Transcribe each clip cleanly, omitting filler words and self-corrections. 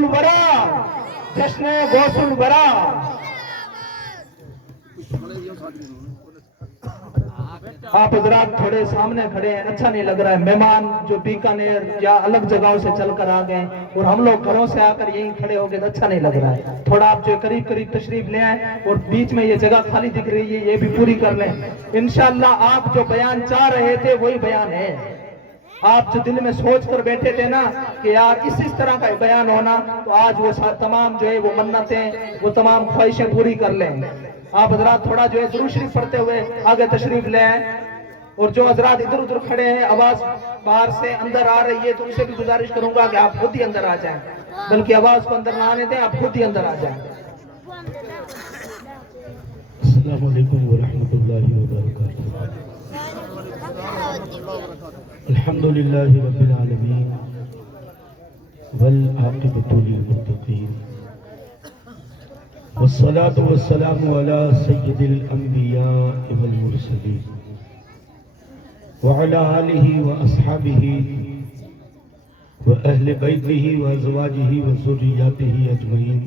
الورا، جشن غوث الورا۔ آپ حضرات تھوڑے سامنے کھڑے ہیں، اچھا نہیں لگ رہا ہے۔ مہمان جو بیکانیر یا الگ جگہوں سے چل کر آ گئے اور ہم لوگ گھروں سے آ کر یہیں کھڑے ہو گئے تو اچھا نہیں لگ رہا ہے۔ تھوڑا آپ جو قریب قریب تشریف لے آئیں اور بیچ میں یہ جگہ خالی دکھ رہی ہے یہ بھی پوری کر لیں۔ انشاءاللہ آپ جو بیان چاہ رہے تھے وہی بیان ہے۔ آپ جو دل میں سوچ کر بیٹھے تھے نا کہ یار اس طرح کا بیان ہونا، تو آج وہ تمام جو ہے وہ منتیں، وہ تمام خواہشیں پوری کر لیں۔ آپ حضرات تھوڑا جو ہے درود شریف پڑھتے ہوئے آگے تشریف لے آئیں، اور جو حضرات ادھر ادھر کھڑے ہیں آواز باہر سے اندر آ رہی ہے تو ان سے بھی گزارش کروں گا کہ آپ خود ہی اندر آ جائیں، بلکہ آواز کو اندر نہ آنے دیں، آپ خود ہی اندر آ جائیں۔ السلام علیکم ورحمۃ اللہ وبرکاتہ۔ الحمدللہ رب العالمین والعاقبۃ للمتقین، والصلاة والسلام علی سید الانبیاء والمرسلین وعلی آلہ واصحابہ واہل بیتہ وازواجہ وذریاتہ اجمعین،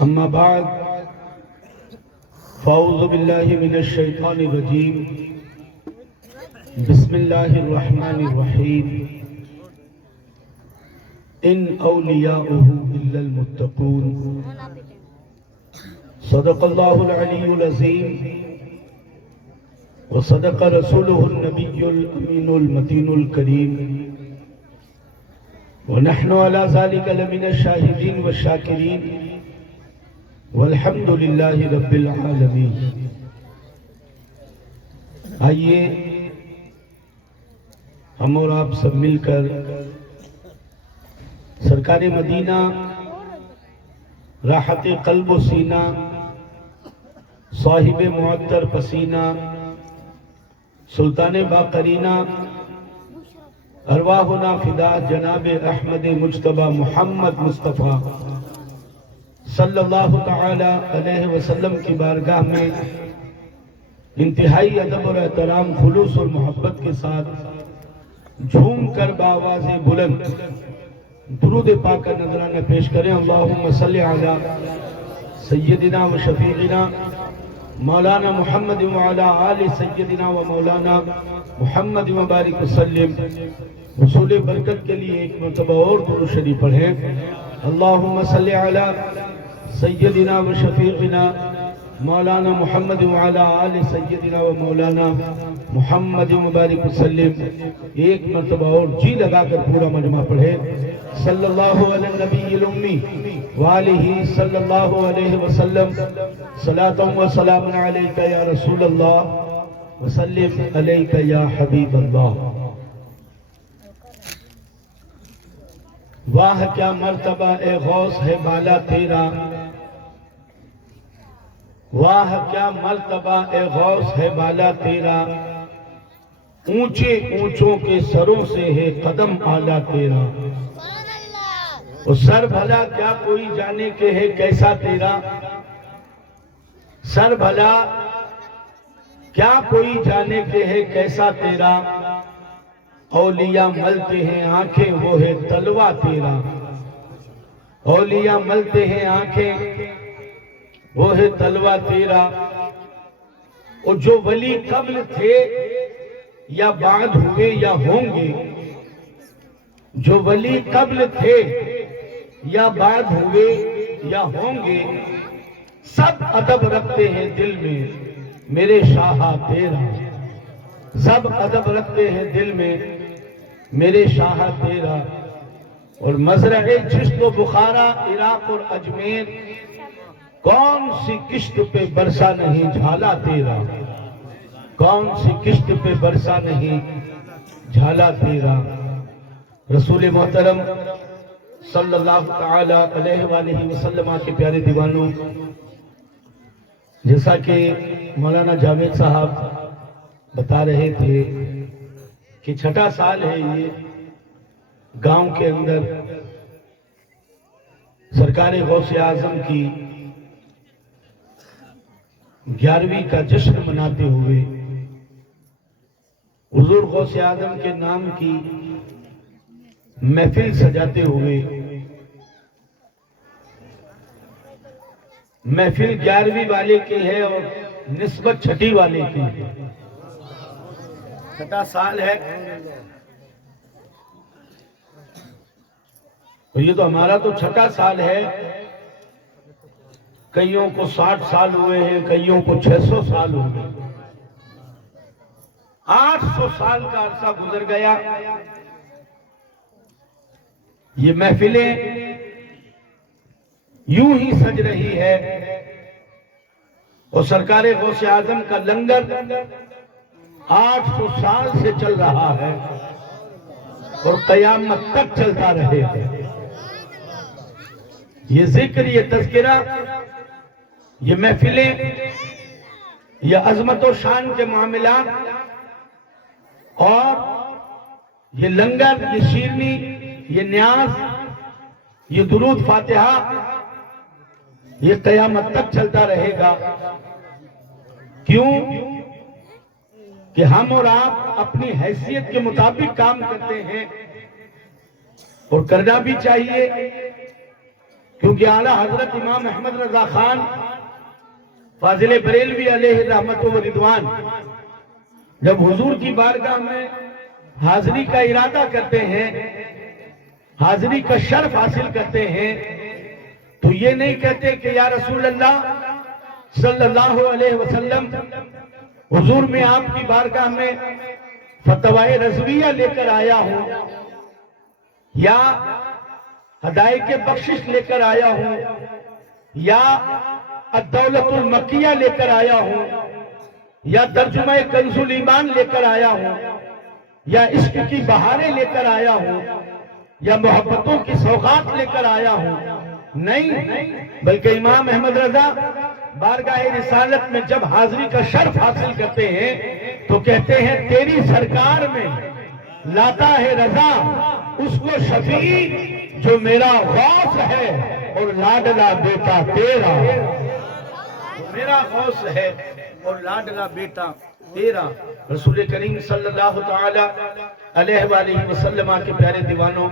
اما بعد فاعوذ باللہ من الشیطان الرجیم، بسم اللہ الرحمن الرحیم، ان اولیاؤہ الا المتقون، صدق اللہ العلی العظیم وصدق رسولہ النبی الامین المتین الکریم، ونحن على ذلك لمن الشاہدین والشاکرین، والحمد للہ رب العالمین۔ آئیے ہم اور آپ سب مل کر سرکار مدینہ، راحت قلب و سینہ، صاحب معطر پسینہ، سلطان باقرینہ، ارواحنا فدا جناب احمد مجتبی محمد مصطفیٰ صلی اللہ تعالی علیہ وسلم کی بارگاہ میں انتہائی ادب اور احترام، خلوص اور محبت کے ساتھ جھوم کر بآواز بلند درود پاک کا نذرانہ پیش کریں۔ اللہم صلی علی سیدنا و شفیعنا مولانا محمد وعلی آل سیدنا و مولانا محمد مبارک وسلم۔ حصول برکت کے لیے ایک مرتبہ اور درود شریف پڑھیں۔ اللہم صلی علی سیدنا و شفیعنا مولانا محمد وعلی آل سیدنا و مولانا محمد مبارک وسلم۔ ایک مرتبہ اور جی لگا کر پورا مجمع پڑھے۔ صلی اللہ علی النبی الامی وآلہ صلی اللہ علیہ وسلم، صلاۃ و سلام علیک یا رسول اللہ وسلم علیک یا حبیب اللہ۔ واہ کیا مرتبہ اے غوث ہے بالا تیرا، واہ کیا مرتبہ اے غوث ہے بالا تیرا، اونچے اونچوں کے سروں سے ہے قدم اعلیٰ تیرا، اور سر بھلا کیا کوئی جانے کے ہے کیسا تیرا، سر بھلا کیا کوئی جانے کے ہے کیسا تیرا، اولیاء ملتے ہیں آنکھیں وہ ہے تلوہ تیرا، اولیاء ملتے ہیں آنکھیں وہ ہے تلوہ تیرا، اور جو ولی قبل تھے یا بعد ہوئے یا ہوں گے، جو ولی قبل تھے یا بعد ہوئے یا ہوں گے، سب ادب رکھتے ہیں دل میں میرے شاہا تیرا، سب ادب رکھتے ہیں دل میں میرے شاہا تیرا، اور مزرع چشت و بخارا عراق اور اجمیر، کون سی کشت پہ برسا نہیں جھالا تیرا، کون سی کشت پہ برسا نہیں جھالا تیرا۔ رسول محترم صلی اللہ تعالی علیہ وآلہ وسلم کے پیارے دیوانوں، جیسا کہ مولانا جاوید صاحب بتا رہے تھے کہ چھٹا سال ہے یہ گاؤں کے اندر سرکار غوث اعظم کی 11ویں کا جشن مناتے ہوئے، حضور غوث اعظم کے نام کی محفل سجاتے ہوئے محفل 11ویں والے کی ہے اور نسبت 6 والے کی ہے. 6 سال ہے. تو یہ تو ہمارا تو 6 سال ہے. کئیوں کو 60 سال ہوئے ہیں, کئیوں کو 600 سال ہو گئے. 800 سال کا عرصہ گزر گیا. یہ محفلیں یوں ہی سج رہی ہے اور سرکار غوث اعظم کا لنگر 800 سال سے چل رہا ہے اور قیامت تک چلتا رہے گا. یہ ذکر, یہ تذکرہ, یہ محفلیں, یہ عظمت و شان کے معاملات اور یہ لنگر, یہ شیرنی, یہ نیاز, یہ درود فاتحہ, یہ قیامت تک چلتا رہے گا. کیوں کہ ہم اور آپ اپنی حیثیت کے مطابق کام کرتے ہیں اور کرنا بھی چاہیے, کیونکہ اعلیٰ حضرت امام احمد رضا خان فاضل بریلوی علیہ رحمت و رضوان جب حضور کی بارگاہ میں حاضری کا ارادہ کرتے ہیں, حاضری کا شرف حاصل کرتے ہیں, تو یہ نہیں کہتے کہ یا رسول اللہ صلی اللہ علیہ وسلم حضور میں آپ کی بارگاہ میں فتوائے رضویہ لے کر آیا ہوں, یا ہدایت بخشش لے کر آیا ہوں, یا الدولت المکیہ لے کر آیا ہوں, یا ترجمہ کنز الایمان لے کر آیا ہوں, یا عشق کی بہاریں لے کر آیا ہوں, یا محبتوں کی سوغات لے کر آیا ہوں. نہیں, بلکہ امام احمد رضا بارگاہ رسالت میں جب حاضری کا شرف حاصل کرتے ہیں تو کہتے ہیں تیری سرکار میں لاتا ہے رضا اس کو شفیع جو میرا غوث ہے اور لاڈلا بیٹا تیرا. میرا غوث ہے اور لاڈلا بیٹا تیرا. رسول کریم صلی اللہ تعالی علیہ وآلہ وسلم کے پیارے دیوانوں,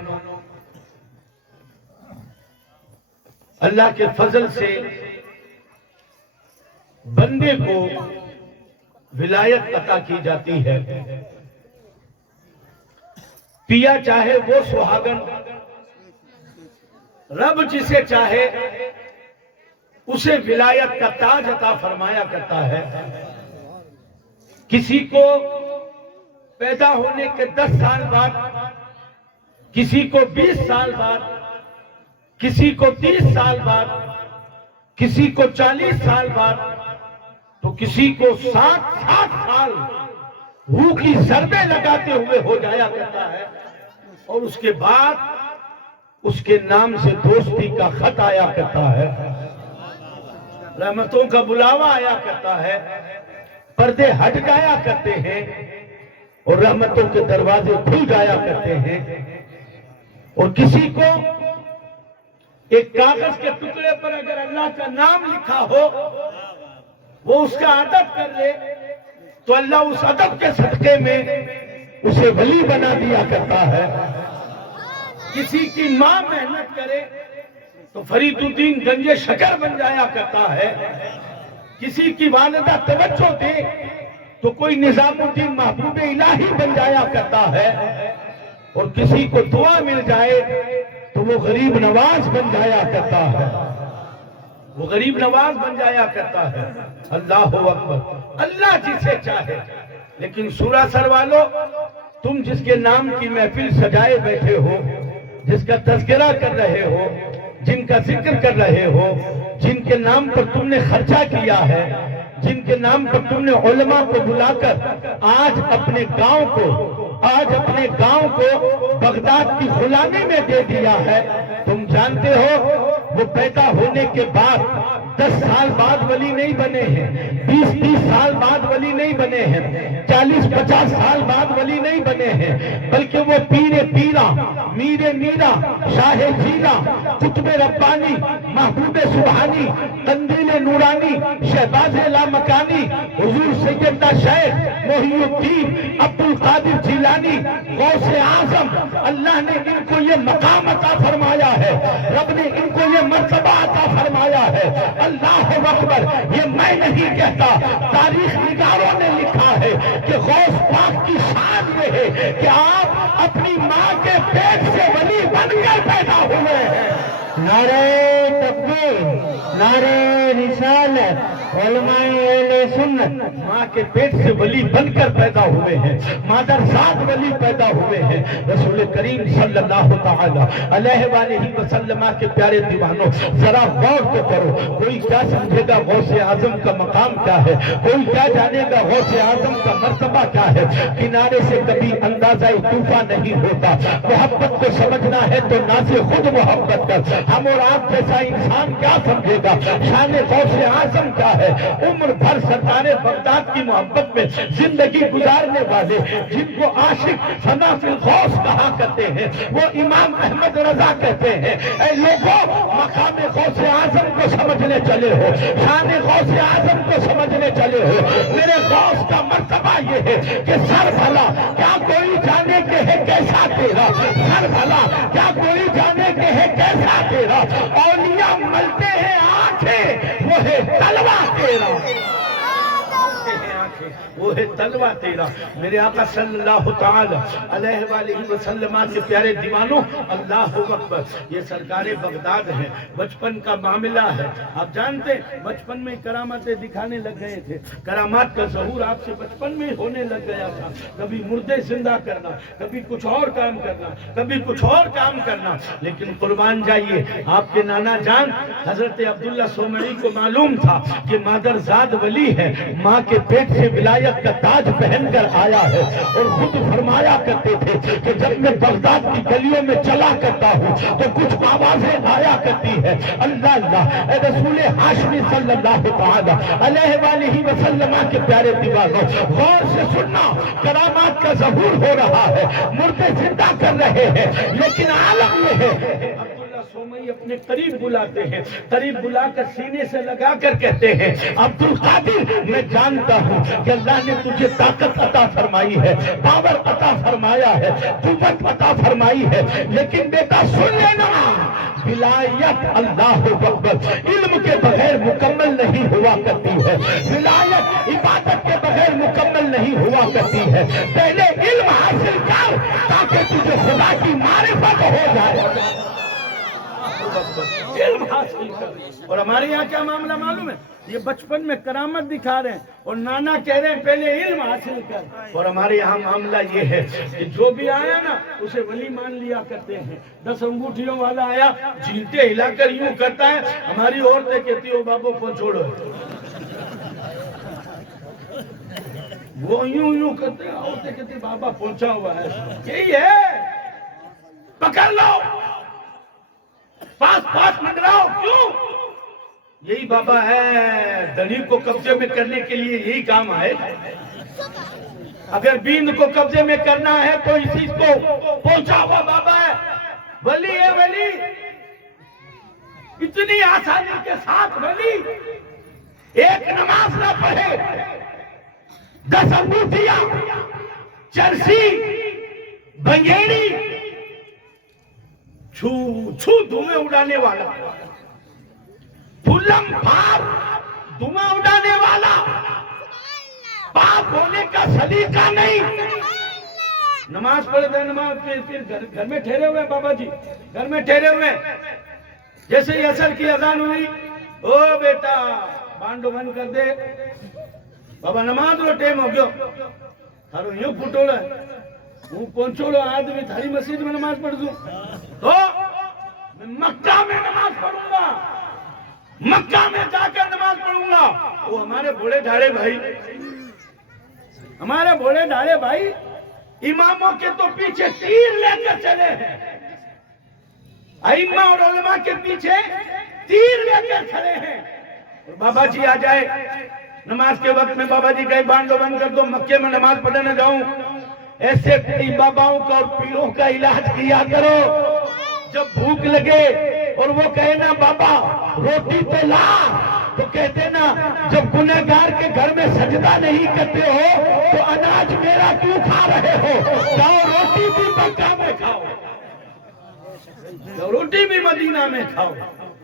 اللہ کے فضل سے بندے کو ولایت عطا کی جاتی ہے. پیا چاہے وہ سہاگن, رب جسے چاہے اسے ولایت کا تاج عطا فرمایا کرتا ہے. کسی کو پیدا ہونے کے 10 سال بعد, کسی کو 20 سال بعد, کسی کو 30 سال بعد, کسی کو 40 سال بعد, تو کسی کو 60 سال روح کی ضربیں لگاتے ہوئے ہو جایا کرتا ہے, اور اس کے بعد اس کے نام سے دوستی کا خط آیا کرتا ہے, رحمتوں کا بلاوا آیا کرتا ہے, پردے ہٹ جایا کرتے ہیں اور رحمتوں کے دروازے کھل جایا کرتے ہیں. اور کسی کو ایک کاغذ کے ٹکڑے پر اگر اللہ کا نام لکھا ہو, وہ اس کا ادب کر لے تو اللہ اس ادب کے صدقے میں اسے ولی بنا دیا کرتا ہے. کسی کی ماں محنت کرے تو فرید الدین گنج شکر بن جایا کرتا ہے. کسی کی والدہ توجہ دے تو کوئی نظام الدین محبوب الہی بن جایا کرتا ہے. اور کسی کو دعا مل جائے تو وہ غریب نواز بن جایا کرتا ہے. وہ غریب نواز بن جایا کرتا ہے. اللہ اکبر. اللہ جسے چاہے. لیکن سورہ سر والو, تم جس کے نام کی محفل سجائے بیٹھے ہو, جس کا تذکرہ کر رہے ہو, جن کا ذکر کر رہے ہو, جن کے نام پر تم نے خرچہ کیا ہے, جن کے نام پر تم نے علماء کو بلا کر آج اپنے گاؤں کو بغداد کی غلامی میں دے دیا ہے, تم جانتے ہو وہ پیدا ہونے کے بعد 10 سال بعد ولی نہیں بنے ہیں, 20-30 سال بعد ولی نہیں بنے ہیں, 40-50 سال بعد ولی نہیں بنے ہیں, بلکہ وہ پیر پیرا, میر میرا, شاہ جیلا, قطب ربانی, محبوب سبحانی, قندیل نورانی, شہباز لامکانی, حضور سیدنا شیخ محی الدین عبد القادر جیلانی, غوث اعظم, اللہ نے ان کو یہ مقام عطا فرمایا ہے, رب نے ان کو یہ مرتبہ عطا فرمایا ہے۔ اللہ اکبر، یہ میں نہیں کہتا، تاریخ نگاروں نے لکھا ہے کہ غوث پاک کی شان یہ ہے کہ آپ اپنی ماں کے پیٹ سے ولی بن کر پیدا ہوئے ہیں۔ نعرہ تکبیر، نعرہ رسالت، علماء اہل سنت ماں کے پیٹ سے ولی بن کر پیدا ہوئے ہیں، مادرزاد ولی پیدا ہوئے ہیں۔ رسول کریم صلی اللہ تعالی علیہ وآلہ وسلم کے پیارے دیوانوں، ذرا غور تو کرو، کوئی کیا سمجھے گا غوث اعظم کا مقام کیا ہے، کوئی کیا جانے گا غوث اعظم کا مرتبہ کیا ہے۔ کنارے سے کبھی اندازہ طوفان نہیں ہوتا، محبت کو سمجھنا ہے تو ناز خود محبت کر۔ ہم اور آپ جیسا انسان کیا سمجھے گا شان غوث اعظم کیا ہے؟ عمر بھر سرکار بغداد کی محبت میں زندگی گزارنے والے، جن کو عاشق ثنا فی الغوث کہا کرتے ہیں، وہ امام احمد رضا کہتے ہیں، اے لوگوں مقام غوث اعظم کو سمجھنے چلے ہو، شان غوث اعظم کو سمجھنے چلے ہو۔ میرے غوث کا مرتبہ یہ ہے کہ سر بھلا کیا کوئی جانے کے ہے کیسا تیرا، سر بھلا کیا کوئی جانے کے ہے کیسا تیرا، اولیاء ملتے ہیں آنکھیں، وہ ہے تلوہ تیرا، وہ ہے تلوہ تیرا۔ میرے آقا صلی اللہ تعالی علیہ وآلہ وسلم کے پیارے دیوانوں، اللہ اکبر، یہ سرکار بغداد ہے، بچپن کا معاملہ ہے۔ آپ جانتے بچپن میں کرامتیں دکھانے لگ گئے تھے، کرامات کا ظہور آپ سے بچپن میں ہونے لگ گیا تھا، کبھی مردے زندہ کرنا، کبھی کچھ اور کام کرنا، کبھی کچھ اور کام کرنا۔ لیکن قربان جائیے، آپ کے نانا جان حضرت عبداللہ سومری کو معلوم تھا کہ مادرزاد ولی ہے، ماں کے پیٹ سے ولایت کا تاج پہن کر آیا ہے، اور خود فرمایا کرتے تھے کہ جب میں بغداد کی گلیوں میں چلا کرتا ہوں تو کچھ آوازیں آیا کرتی ہے، اللہ اللہ، اے رسول ہاشمی صلی اللہ تعالی علیہ وآلہ وسلم کے پیارے دیوانوں، غور سے سننا، کرامات کا ظہور ہو رہا ہے، مردے زندہ کر رہے ہیں، لیکن عالم یہ ہے سومئی اپنے قریب بلاتے ہیں، قریب بلا کر سینے سے لگا کر کہتے ہیں، عبدالقادر میں جانتا ہوں کہ اللہ نے تجھے طاقت عطا فرمائی ہے، پاور عطا فرمایا ہے، قوت عطا فرمائی ہے، لیکن بیٹا سن لینا، ولایت اللہ اکبر علم کے بغیر مکمل نہیں ہوا کرتی ہے، ولایت عبادت کے بغیر مکمل نہیں ہوا کرتی ہے، پہلے علم حاصل کر تاکہ تجھے خدا کی معرفت ہو جائے، علم حاصل کر۔ اور ہمارے یہاں کیا معاملہ معلوم ہے، یہ بچپن میں کرامت دکھا رہے ہیں اور نانا کہہ رہے ہیں پہلے علم حاصل کر۔ اور ہمارے یہاں معاملہ یہ ہے کہ جو بھی آیا نا اسے ولی مان لیا کرتے ہیں۔ 10 انگوٹھیوں والا آیا جھیلتے ہلا کر یوں کرتا ہے، ہماری عورتیں کہتی ہو بابو کو چھوڑو، وہ یوں کرتے ہیں، عورتیں کہتی بابا پہنچا ہوا ہے، یہی ہے، پکڑ لو، پاس منگراؤ، کیوں؟ یہی بابا ہے، دڑی کو قبضے میں کرنے کے لیے یہی کام آئے۔ اگر بیند کو قبضے میں کرنا ہے تو اسی کو پہنچا ہوا بابا ہے، ولی ہے، ولی اتنی آسانی کے ساتھ ولی ایک نماز نہ پڑھے، 10 انگوٹھیاں، چرسی، بنگیڑی، چھو دھوئیں اڑانے والا، پھلم پھار دھواں اڑانے والا، پاک ہونے کا سلیقہ نہیں، نماز پڑھتے ہیں، نماز پھر گھر میں ٹھہرے ہوئے بابا جی، گھر میں ٹھہرے ہوئے، جیسے ہی عصر کی اذان ہوئی، او بیٹا بانڈو بند کر دے، بابا نماز رو ٹیم ہو گیا، تھارو یوں پھٹو رہا ہے، وہ پہنچو لو آدمی تھاری مسجد میں نماز پڑھ دوں، تو میں مکہ میں نماز پڑھوں گا، مکہ میں جا کر نماز پڑھوں گا۔ وہ ہمارے بوڑھے ڈھاڑے بھائی، ہمارے بوڑھے ڈھاڑے بھائی اماموں کے تو پیچھے تیر لے کر چلے ہیں، ائمہ اور علماء کے پیچھے تیر لے کر کھڑے ہیں، اور بابا جی آ جائے نماز کے وقت میں، بابا جی کہیں بانڈو بند کر دو، مکے میں نماز پڑھنے نہ جاؤں۔ ایسے کئی باباؤں کا اور پیروں کا علاج کیا کرو، جب بھوک لگے اور وہ کہے نا بابا روٹی تو لا، تو کہتے نا جب گنہگار کے گھر میں سجدہ نہیں کرتے ہو تو اناج میرا کیوں کھا رہے ہو، جاؤ روٹی بھی مکہ میں کھاؤ، روٹی بھی مدینہ میں کھاؤ۔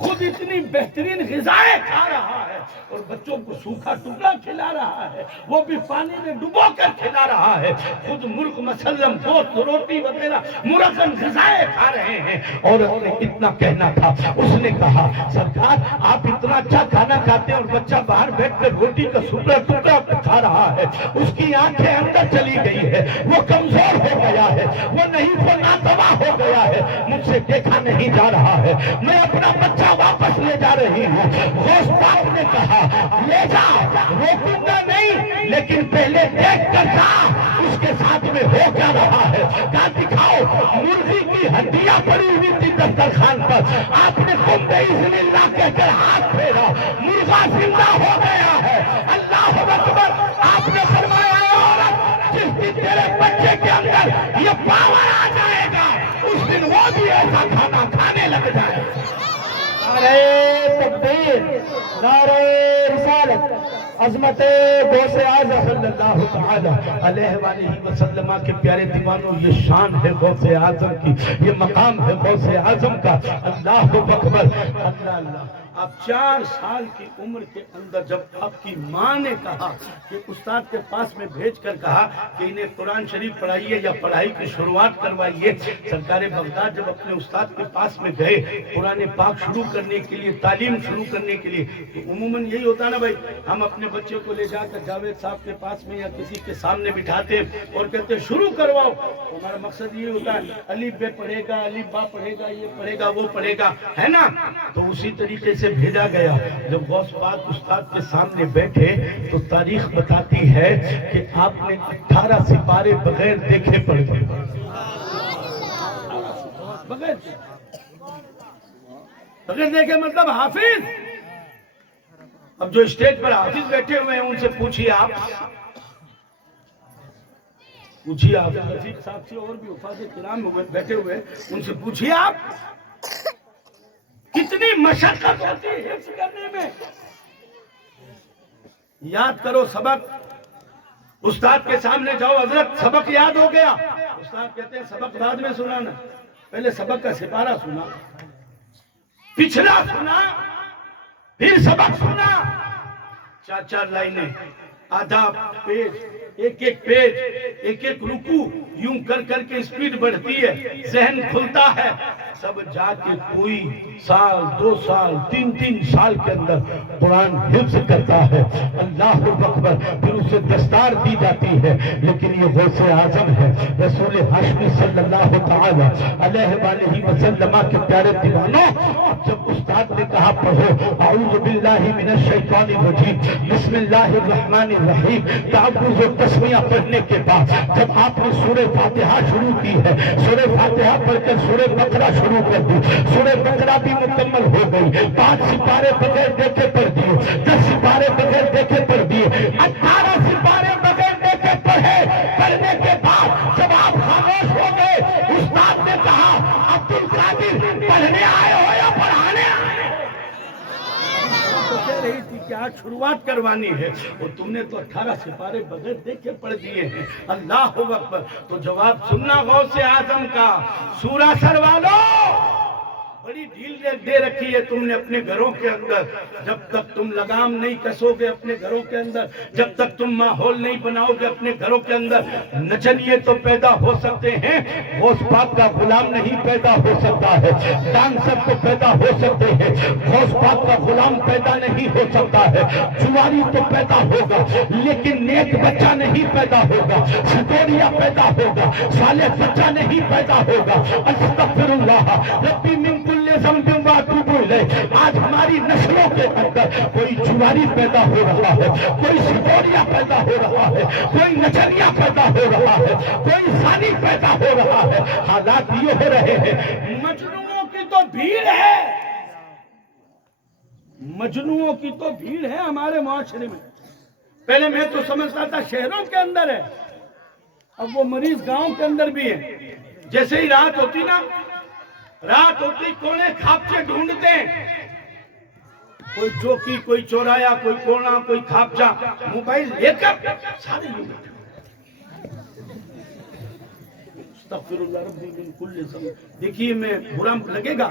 خود اتنی بہترین غذائیں کھا رہا ہے اور بچوں کو سوکھا ٹکڑا کھلا رہا ہے، وہ بھی پانی میں ڈبو کر کھلا رہا ہے، خود مرغ مسلم گوشت روٹی وغیرہ مرغن غذائیں کھا رہے ہیں۔ اور اتنا کہنا تھا، اس نے کہا سرکار آپ اتنا اچھا کھانا کھاتے ہیں اور بچہ باہر بیٹھ کر روٹی کا ٹکڑا ٹکڑا کھا رہا ہے، اس کی آنکھیں اندر چلی گئی ہے، وہ کمزور ہو گیا ہے، وہ نہیں وہ ناتوا ہو گیا ہے، مجھ سے دیکھا نہیں جا رہا ہے، میں اپنا بچہ واپس لے جا رہی ہوں۔ غوث پاک نے کہا لے جا، روکوں گا نہیں، لیکن پہلے دیکھ کر جا اس کے ساتھ میں ہو کیا رہا ہے۔ کہا دکھاؤ، مرغی کی ہڈیاں پڑی ہوئی تھی دسترخوان پر، آپ نے قم بِإِذْنِ اللہ کہہ کر ہاتھ پھیرا، مرغا زندہ ہو گیا ہے۔ اللہ اکبر۔ آپ نے فرمایا عورت جس دن تیرے بچے کے اندر یہ پاور آ جائے گا اس دن وہ بھی ایسا کھانا کھانے لگ جائے گا۔ نعرہ تکبیر، نعرہ رسالت، عظمت غوث اعظم صلی اللہ تعالی علیہ وآلہ وسلم کے پیارے دیوانوں، یہ شان ہے غوث اعظم کی، یہ مقام ہے غوث اعظم کا۔ اللہ اکبر، اللہ اللہ۔ آپ 4 سال کی عمر کے اندر جب آپ کی ماں نے کہا کہ استاد کے پاس میں بھیج کر کہا کہ انہیں قرآن شریف پڑھائیے یا پڑھائی کی شروعات کروائیے، سرکار بغداد جب اپنے استاد کے پاس میں گئے قرآن پاک شروع کرنے کے لیے، تعلیم شروع کرنے کے لیے، تو عموماً یہی ہوتا نا بھائی، ہم اپنے بچے کو لے جا کر جاوید صاحب کے پاس میں یا کسی کے سامنے بٹھاتے اور کہتے شروع کرواؤ، ہمارا مقصد یہ ہوتا ہے الف بے پڑھے گا، الف با پڑھے گا، یہ پڑھے گا، وہ پڑھے گا، ہے نا؟ تو اسی طریقے سے بھیجا گیا۔ جب غوث پاک استاد کے سامنے بیٹھے تو تاریخ بتاتی ہے کہ آپ نے 18 سپارے بغیر دیکھے پڑھ گئے، بغیر دیکھے مطلب حافظ۔ اب جو اسٹیج پر حافظ بیٹھے ہوئے ہیں ان سے پوچھیے آپ رفیق صاحب سے اور بھی حفاظ کرام بیٹھے ہوئے ان سے پوچھیے آپ کتنی مشقت ہوتی ہے حفظ کرنے میں۔ یاد کرو سبق، استاد کے سامنے جاؤ، حضرت سبق یاد ہو گیا، استاد کہتے ہیں سبق بعد میں سنانا، پہلے سبق کا سپارہ سنا، پچھلا سنا، پھر سبق سنا، 4 لائنیں، آدھا پیج، ایک پیج، ایک رکوع، یوں کر کر کے سپیڈ بڑھتی ہے، ذہن کھلتا ہے، سب جا کے کوئی 1 سال 2 سال 3 سال کے اندر قرآن حفظ کرتا ہے۔ اللہ اکبر۔ پھر اسے دستار دی جاتی ہے، لیکن یہ غوث اعظم ہے، رسول ہاشمی صلی اللہ تعالی علیہ وآلہ وسلم کے پیارے دیوانوں۔ جب استاد نے کہا پڑھو اعوذ باللہ من الشیطان الرجیم بسم اللہ الرحمن الرحیم، تعوذ و تسمیہ پڑھنے کے بعد جب آپ نے سورہ فاتحہ شروع کی ہے، سورہ فاتحہ پڑھ کر سورہ بقرہ شروع کر دی، سورہ بقرہ بھی مکمل ہو گئی، 5 سپارے بغیر دیکھے پڑھ دیے، 10 سپارے بغیر دیکھے پڑھ دیے، 18 سپارے بغیر دیکھے پڑھے، پڑھنے کے بعد جب آپ خاموش ہو گئے استاد نے کہا عبد القادر پڑھنے آئے ہو یا پڑھانے آئے؟ تو کہہ رہی تھی کہ آج شروعات کروانی ہے اور تم نے تو 18 سپارے بغیر دیکھے پڑھ دیے ہیں۔ اللہ اکبر۔ تو جواب سننا غوث اعظم کا، سورہ سر والوں بڑی ڈھیل دے رکھی ہے تم نے اپنے گھروں کے اندر، جب تک تم لگام نہیں کسو گے اپنے گھروں کے اندر، جب تک تم ماحول نہیں بناؤ گے اپنے گھروں کے اندر، نچنیے تو پیدا ہو سکتے ہیں، غوث پاک کا غلام نہیں پیدا ہو سکتا ہے، ڈانسر تو پیدا ہو سکتے ہیں، غوث پاک کا غلام پیدا نہیں ہو سکتا ہے، جواری تو پیدا ہوگا لیکن نیک بچہ نہیں پیدا ہوگا، ستوریا پیدا ہوگا، صالح بچہ نہیں پیدا ہوگا۔ استغفر اللہ ربی من کل ذنب واتوب الیہ۔ آج ہماری نسلوں کے اندر کوئی جواری پیدا ہو رہا ہے، کوئی ستوریا پیدا ہو رہا ہے، کوئی نچریا پیدا ہو رہا ہے، کوئی زانی پیدا ہو رہا ہے، حالات یہ ہو رہے ہیں۔ مجنوؤں کی تو بھیڑ ہے، مجنوؤں کی تو بھیڑ ہے ہمارے معاشرے میں۔ پہلے میں تو سمجھتا تھا شہروں کے اندر ہے، اب وہ مریض گاؤں کے اندر بھی ہے۔ جیسے ہی رات ہوتی نا، رات ہوتی کونے کھاپچے ڈھونڈتے ہیں، کوئی چوکی، کوئی چورایا، کوئی کونا، کوئی کھاپچا، موبائل لے کر سارے یوں بیٹھے۔ استغفر اللہ ربی من کل ذنب۔ دیکھیے میں برا لگے گا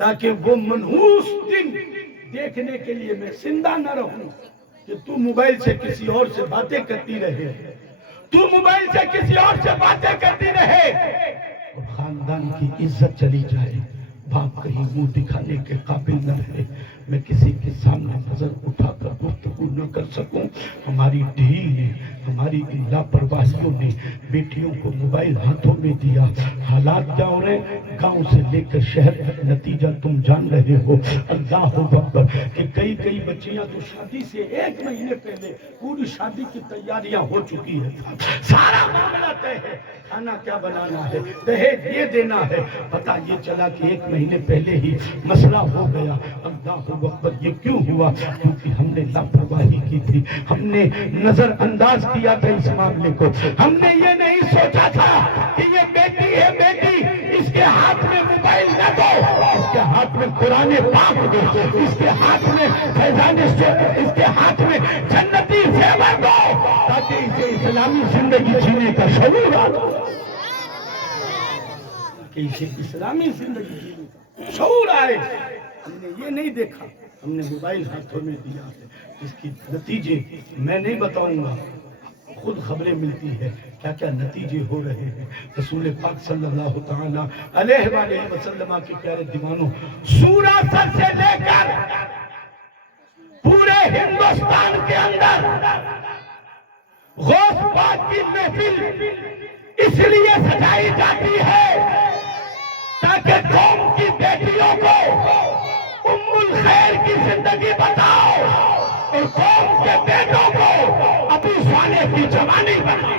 تاکہ وہ منحوس دن دیکھنے کے لیے میں زندہ نہ رہوں کہ تو موبائل سے کسی اور سے باتیں کرتی رہے، تو موبائل سے کسی اور سے باتیں کرتی رہے اور خاندان کی عزت چلی جائے، باپ کہیں منہ دکھانے کے قابل نہ رہے، میں کسی کے سامنے نظر اٹھا کر گفتگو نہ کر سکوں۔ ہماری ڈھیل نے، ہماری لاپرواہیوں نے بیٹیوں کو موبائل ہاتھوں میں دیا۔ حالات کیا ہو رہے ہیں؟ گاؤں سے لے کر شہر تک نتیجہ تم جان رہے ہو۔ اللہ اکبر کہ کئی بچیاں تو شادی سے 1 مہینے پہلے پوری شادی کی تیاریاں ہو چکی ہے، سارا معاملہ طے ہے، کھانا کیا بنانا ہے، دہیج یہ دینا ہے، پتہ یہ چلا کہ 1 مہینے پہلے ہی مسئلہ ہو گیا۔ اللہ اکبر، یہ کیوں ہوا؟ کیونکہ ہم نے لاپرواہی کی تھی، ہم نے نظر انداز کیا تھا اس معاملے کو، ہم نے یہ نہیں سوچا تھا کہ یہ بیٹی ہے، بیٹی اس کے ہاتھ میں موبائل نہ دو، اس کے ہاتھ میں قرآن پاک دو، اس کے ہاتھ میں فیضان سے، اس کے ہاتھ میں جنتی زیور دو، تاکہ اسے اسلامی زندگی جینے کا شعور آ کہ اسے اسلامی زندگی جینے کا شعور آئے۔ ہم نے یہ نہیں دیکھا، ہم نے موبائل ہاتھوں میں دیا ہے۔ اس کی نتیجے میں نہیں بتاؤں گا، خود خبریں ملتی ہے کیا کیا نتیجے ہو رہے ہیں۔ رسول پاک صلی اللہ تعالی علیہ وآلہ وسلم کے پیارے دیوانوں، سورہ سر سے لے کر پورے ہندوستان کے اندر غوث پاک کی محفل اس لیے سجائی جاتی ہے تاکہ قوم کی بیٹیوں کو ام الخیر کی زندگی بتاؤ اور قوم کے بیٹوں کو ابو صالح کی جوانی بتاؤ،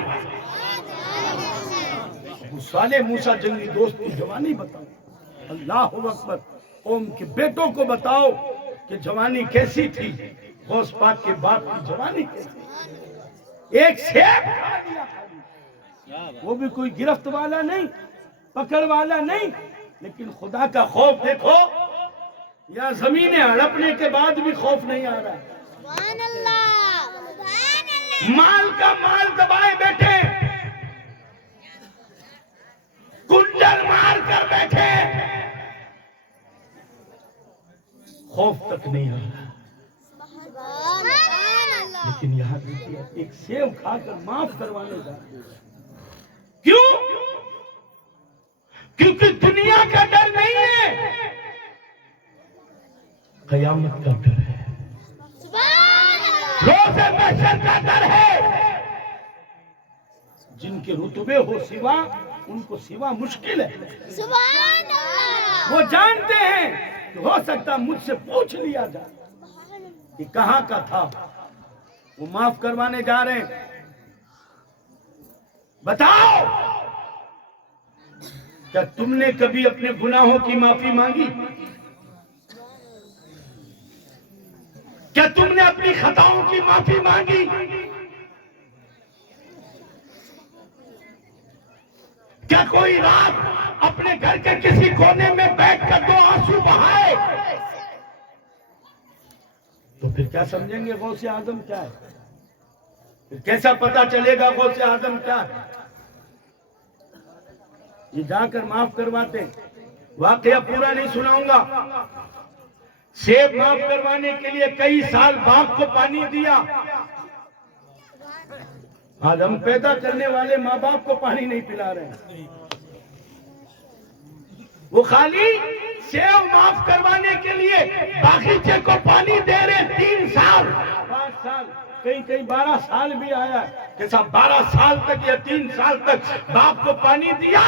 ابو صالح موسیٰ جنگی دوست کی جوانی بتاؤ۔ اللہ اکبر، قوم کے بیٹوں کو بتاؤ کہ جوانی کیسی تھی، غوث پاک کے باپ کی جوانی کیسی تھی۔ ایک سیب کھا لیا خالی، وہ بھی کوئی گرفت والا نہیں، پکڑ والا نہیں، لیکن خدا کا خوف دیکھو، یا زمینیں ہڑپنے کے بعد بھی خوف نہیں آ رہا۔ سبحان اللہ، سبحان اللہ، مال کا مال دبائے بیٹھے، کنڈل مار کر بیٹھے، خوف تک نہیں آ رہا۔ لیکن یہاں دیکھیے، ایک سیب کھا کر معاف کروانے جا رہے ہیں۔ کیوں؟ کیونکہ دنیا کا ڈر نہیں ہے، قیامت کا ڈر ہے، روز محشر کا ڈر ہے۔ جن کے رتبے ہو سوا، ان کو سوا مشکل ہے۔ وہ جانتے ہیں کہ ہو سکتا مجھ سے پوچھ لیا جائے کہ کہاں کا تھا، وہ معاف کروانے جا رہے ہیں۔ بتاؤ، کیا تم نے کبھی اپنے گناہوں کی معافی مانگی؟ کیا تم نے اپنی خطاؤں کی معافی مانگی؟ کیا کوئی رات اپنے گھر کے کسی کونے میں بیٹھ کر 2 آنسو بہائے؟ تو پھر کیا سمجھیں گے غوث اعظم کیا ہے؟ پھر کیسا پتا چلے گا غوث اعظم کیا ہے؟ یہ جا کر معاف کرواتے ہیں۔ واقعہ پورا نہیں سناؤں گا۔ سیب معاف کروانے کے لیے کئی سال باپ کو پانی دیا۔ آج ہم پیدا کرنے والے ماں باپ کو پانی نہیں پلا رہے ہیں، وہ خالی سیب معاف کروانے کے لیے باغیچے کو پانی دے رہے۔ 3 سال، 5 سال، کئی 12 سال بھی آیا ہے کہ صاحب 12 سال تک یا 3 سال تک باپ کو پانی دیا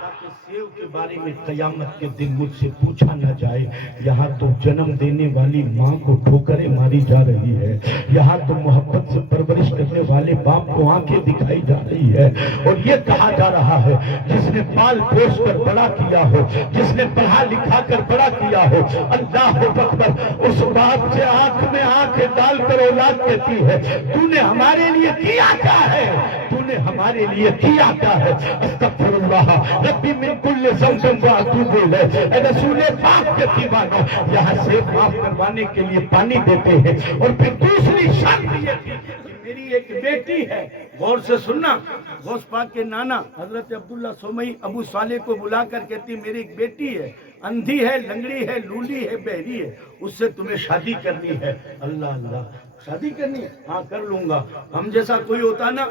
تاکہ سیب کے بارے میں قیامت کے دن مجھ سے پوچھا نہ جائے۔ یہاں تو جنم دینے والی ماں کو ٹھوکریں ماری جا رہی ہے، یہاں تو محبت سے پرورش کرنے والے باپ کو آنکھیں دکھائی جا رہی ہے، اور یہ کہا جا رہا ہے جس نے پال پوس کر بڑا کیا ہو، جس نے پڑھا لکھا کر بڑا کیا ہو، اللہ اکبر، اس باپ سے آنکھ میں آنکھ ڈال کر اولاد کہتی ہے تو نے ہمارے لیے کیا کیا ہے، تو نے ہمارے لیے کیا کیا ہے۔ استغفر اللہ ربی من کل ذنب واتوب الیہ۔ اے رسول پاک کے دیوانوں، یہاں سے معاف کروانے کے لیے پانی دیتے ہیں، اور پھر دوسری شرط یہ تھی کہ میری ایک بیٹی ہے۔ غور سے سننا، غوث پاک کے نانا حضرت عبداللہ سومئی ابو صالح کو بلا کر کہتی میری ایک بیٹی ہے، اندھی ہے، لنگڑی ہے، لولی ہے، بہری ہے، اس سے تمہیں شادی کرنی ہے۔ اللہ اللہ، شادی کرنی ہے؟ ہاں کر لوں گا۔ ہم جیسا کوئی ہوتا نا،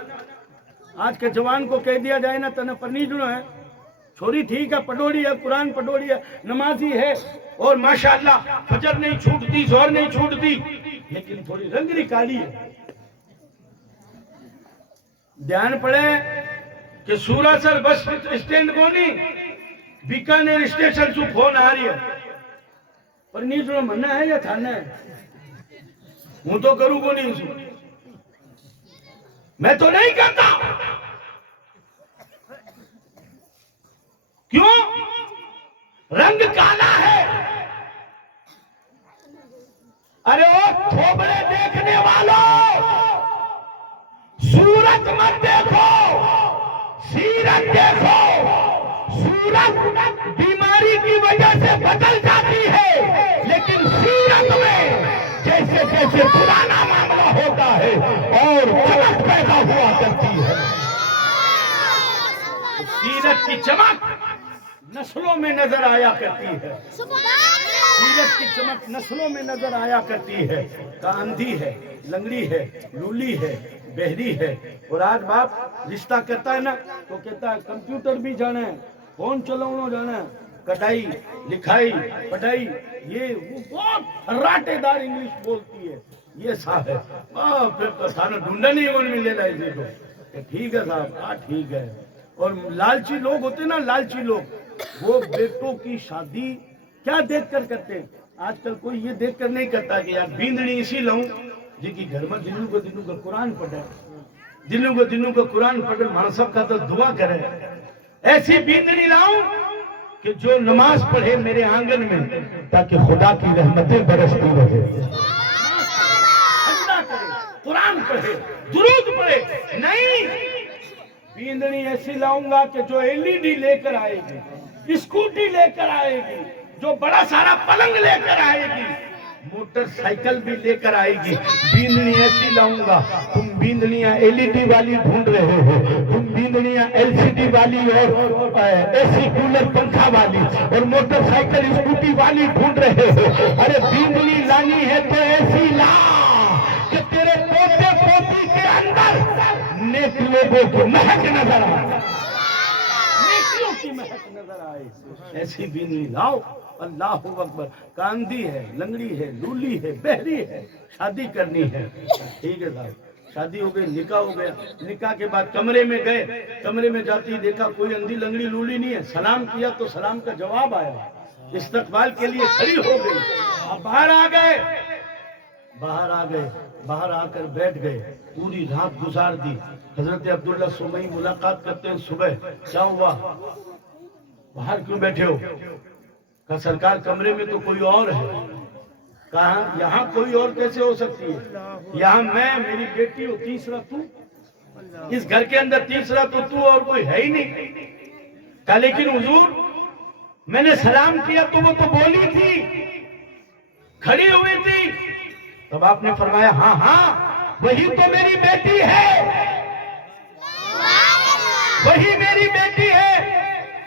آج کے جوان کو کہہ دیا جائے نا تنہ پرنی جنو ہے، چھوڑی ٹھیک ہے، پڑھوڑی ہے، قرآن پڑھوڑی ہے، نمازی ہے، اور ماشاءاللہ فجر نہیں چھوٹتی، زہر نہیں چھوٹتی، لیکن تھوڑی رنگری کالی ہے۔ دھیان پڑے کہ سورا سر بس اسٹینڈ کو نہیں، بیکانیر اسٹیشن سے فون آ رہی ہے، پر نیچے منع ہے یا تھانا ہے؟ ہوں تو کروں کو نہیں سو، میں تو نہیں کرتا۔ کیوں؟ رنگ کالا ہے۔ ارے وہ تھوبڑے دیکھنے والوں، سورت مت دیکھو، سیرت دیکھو۔ سورت بیماری کی وجہ سے بدل جاتی ہے، لیکن سیرت میں جیسے جیسے پرانا معاملہ ہوتا ہے اور چمک پیدا ہوا کرتی ہے۔ سیرت کی چمک نسلوں میں نظر آیا کرتی ہے، سیرت کی چمک نسلوں میں نظر آیا کرتی ہے۔ اندھی ہے، لنگڑی ہے، لولی ہے، بہری ہے، اور آج باپ رشتہ کرتا ہے نا تو کہتا ہے کمپیوٹر بھی جانا ہے، فون چلاؤنا جانا ہے، کٹائی لکھائی پڑھائی، یہ وہ بہت راٹے دار انگلش بولتی ہے، یہ صاحب ہے۔ پھر تو سارا ڈھونڈا نہیں ان میں لے لائے تو کہ ٹھیک ہے صاحب، ہاں ٹھیک ہے۔ اور لالچی لوگ ہوتے نا، لالچی لوگ، وہ بیٹوں کی شادی کیا دیکھ کر کرتے ہیں؟ آج کل کوئی یہ دیکھ کر نہیں کرتا کہ یار بیندنی اسی لاؤں جن کی گھر میں دنوں کا قرآن پڑھے، دنوں کا قرآن پڑھے، ہمارا سب کا تو دعا کرے، ایسی بیندنی لاؤں کہ جو نماز پڑھے میرے آنگن میں، تاکہ خدا کی رحمتیں برستی رہے، سجدہ کرے، قرآن پڑھے، درود پڑھے۔ نہیں، بیندنی ایسی لاؤں گا کہ جو LED لے کر آئے گی، اسکوٹی لے کر آئے گی، جو بڑا سارا پلنگ لے کر آئے گی، موٹر سائیکل بھی لے کر آئے گی۔ بیندنی ایسی لاؤں گا، تم بیندنیاں LED والی ڈھونڈ رہے ہو، تم بیندنیاں LCD والی اور AC کولر پنکھا والی اور موٹر سائیکل اسکوٹی والی ڈھونڈ رہے ہو۔ ارے بیندنی لانی ہے تو ایسی لا کہ تیرے پوتے پوتی کے اندر نیک لوگوں کی مہک نظر آئے، نیکیوں کی مہک نظر آئے، ایسی بیندنی لاؤ۔ اللہ اکبر۔ کاندھی ہے، لنگڑی ہے، لولی ہے، بہری ہے، شادی کرنی ہے، ٹھیک ہے صاحب، شادی ہو گئی، نکاح ہو گیا، نکاح کے بعد کمرے میں گئے، کمرے میں جاتی دیکھا کوئی اندھی لنگڑی لولی نہیں ہے، سلام کیا تو سلام کا جواب آیا، استقبال کے لیے کھڑی ہو گئی، اب باہر آ گئے، باہر آ کر بیٹھ گئے، پوری رات گزار دی۔ حضرت عبداللہ سمئی ملاقات کرتے ہیں صبح، کیا ہوا، باہر کیوں بیٹھے ہو؟ کہا سرکار کمرے میں تو کوئی اور ہے۔ کہا یہاں کوئی اور کیسے ہو سکتی ہے؟ یہاں میں، میری بیٹی ہو، تیسرا تو، اس گھر کے اندر تیسرا تو اور کوئی ہے ہی نہیں۔ کہا لیکن حضور میں نے سلام کیا تو وہ تو بولی تھی، کھڑی ہوئی تھی۔ تب آپ نے فرمایا ہاں ہاں وہی تو میری بیٹی ہے، وہی میری بیٹی ہے۔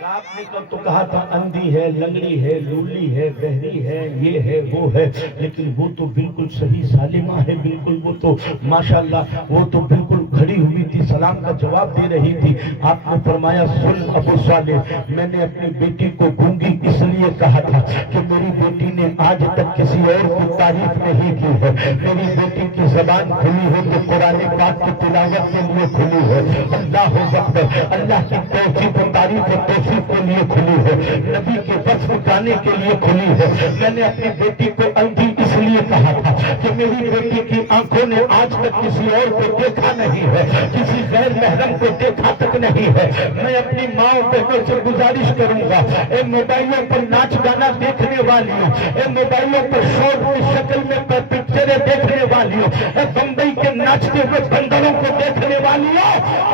آپ نے تو کہا تھا اندھی ہے، لنگڑی ہے، لولی ہے، بہری ہے، یہ ہے وہ ہے، لیکن وہ تو بالکل صحیح سالمہ ہے، بالکل وہ تو ماشاءاللہ وہ تو بالکل کھڑی ہوئی تھی، سلام کا جواب دے رہی تھی۔ آپ نے فرمایا سن ابو صالح، میں نے اپنی بیٹی کو گونگی اس لیے کہا تھا کہ میری بیٹی نے آج تک کسی اور کی تعریف نہیں کی ہے، میری بیٹی کی زبان کھلی ہے تو قرآن پاک کی تلاوت کے لیے کھلی ہے، اللہ اکبر، اللہ کی توفیق و تعریف و توفیق کے لیے کھلی ہے، نبی کے وصف گانے کے لیے کھلی ہے۔ میں نے اپنی بیٹی کو اندھی اس لیے کہا تھا کہ میری بیٹی کی آنکھوں نے آج تک کسی اور کو دیکھا نہیں ہے، کسی غیر محرم کو دیکھا تک نہیں ہے۔ میں اپنی ماں اور بہنوں سے گزارش کروں گا، اے موبائلوں پر ناچ گانا دیکھنے والیوں، اے موبائلوں پر شورٹ کی شکل میں پکچریں دیکھنے والیوں، اے بمبئی کے ناچتے ہوئے بندروں کو دیکھنے والیوں،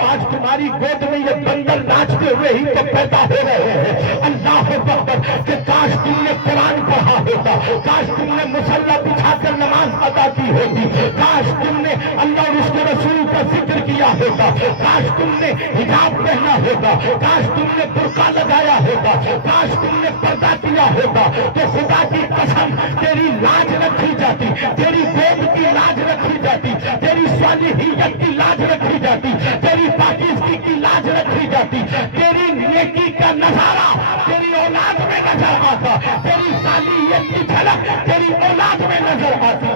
آج تمہاری گود میں یہ بندر ناچتے ہوئے ہی تو پیدا ہو رہے ہیں۔ اللہ اکبر، کہ کاش تم نے قرآن پڑھا ہوتا، کاش تم نے مصلی بچھا کر نماز ادا ادا کی ہوتی, کاش تم نے اللہ اور اس کے رسول کا ذکر کیا ہوتا, کاش تم نے حجاب پہنا ہوتا, کاش تم نے برقع لگایا ہوتا, کاش تم نے پردہ کیا ہوتا, تو خدا کی قسم تیری لاج رکھی جاتی, تیری گود کی لاج رکھی جاتی, تیری صالحیت کی لاج رکھی جاتی, تیری پاکیزگی کی لاج رکھی جاتی, تیری نیکی کا نظارہ تیری اولاد میں نظر آتا, تیری صالحیت کی جھلک تیری اولاد میں نظر آتی.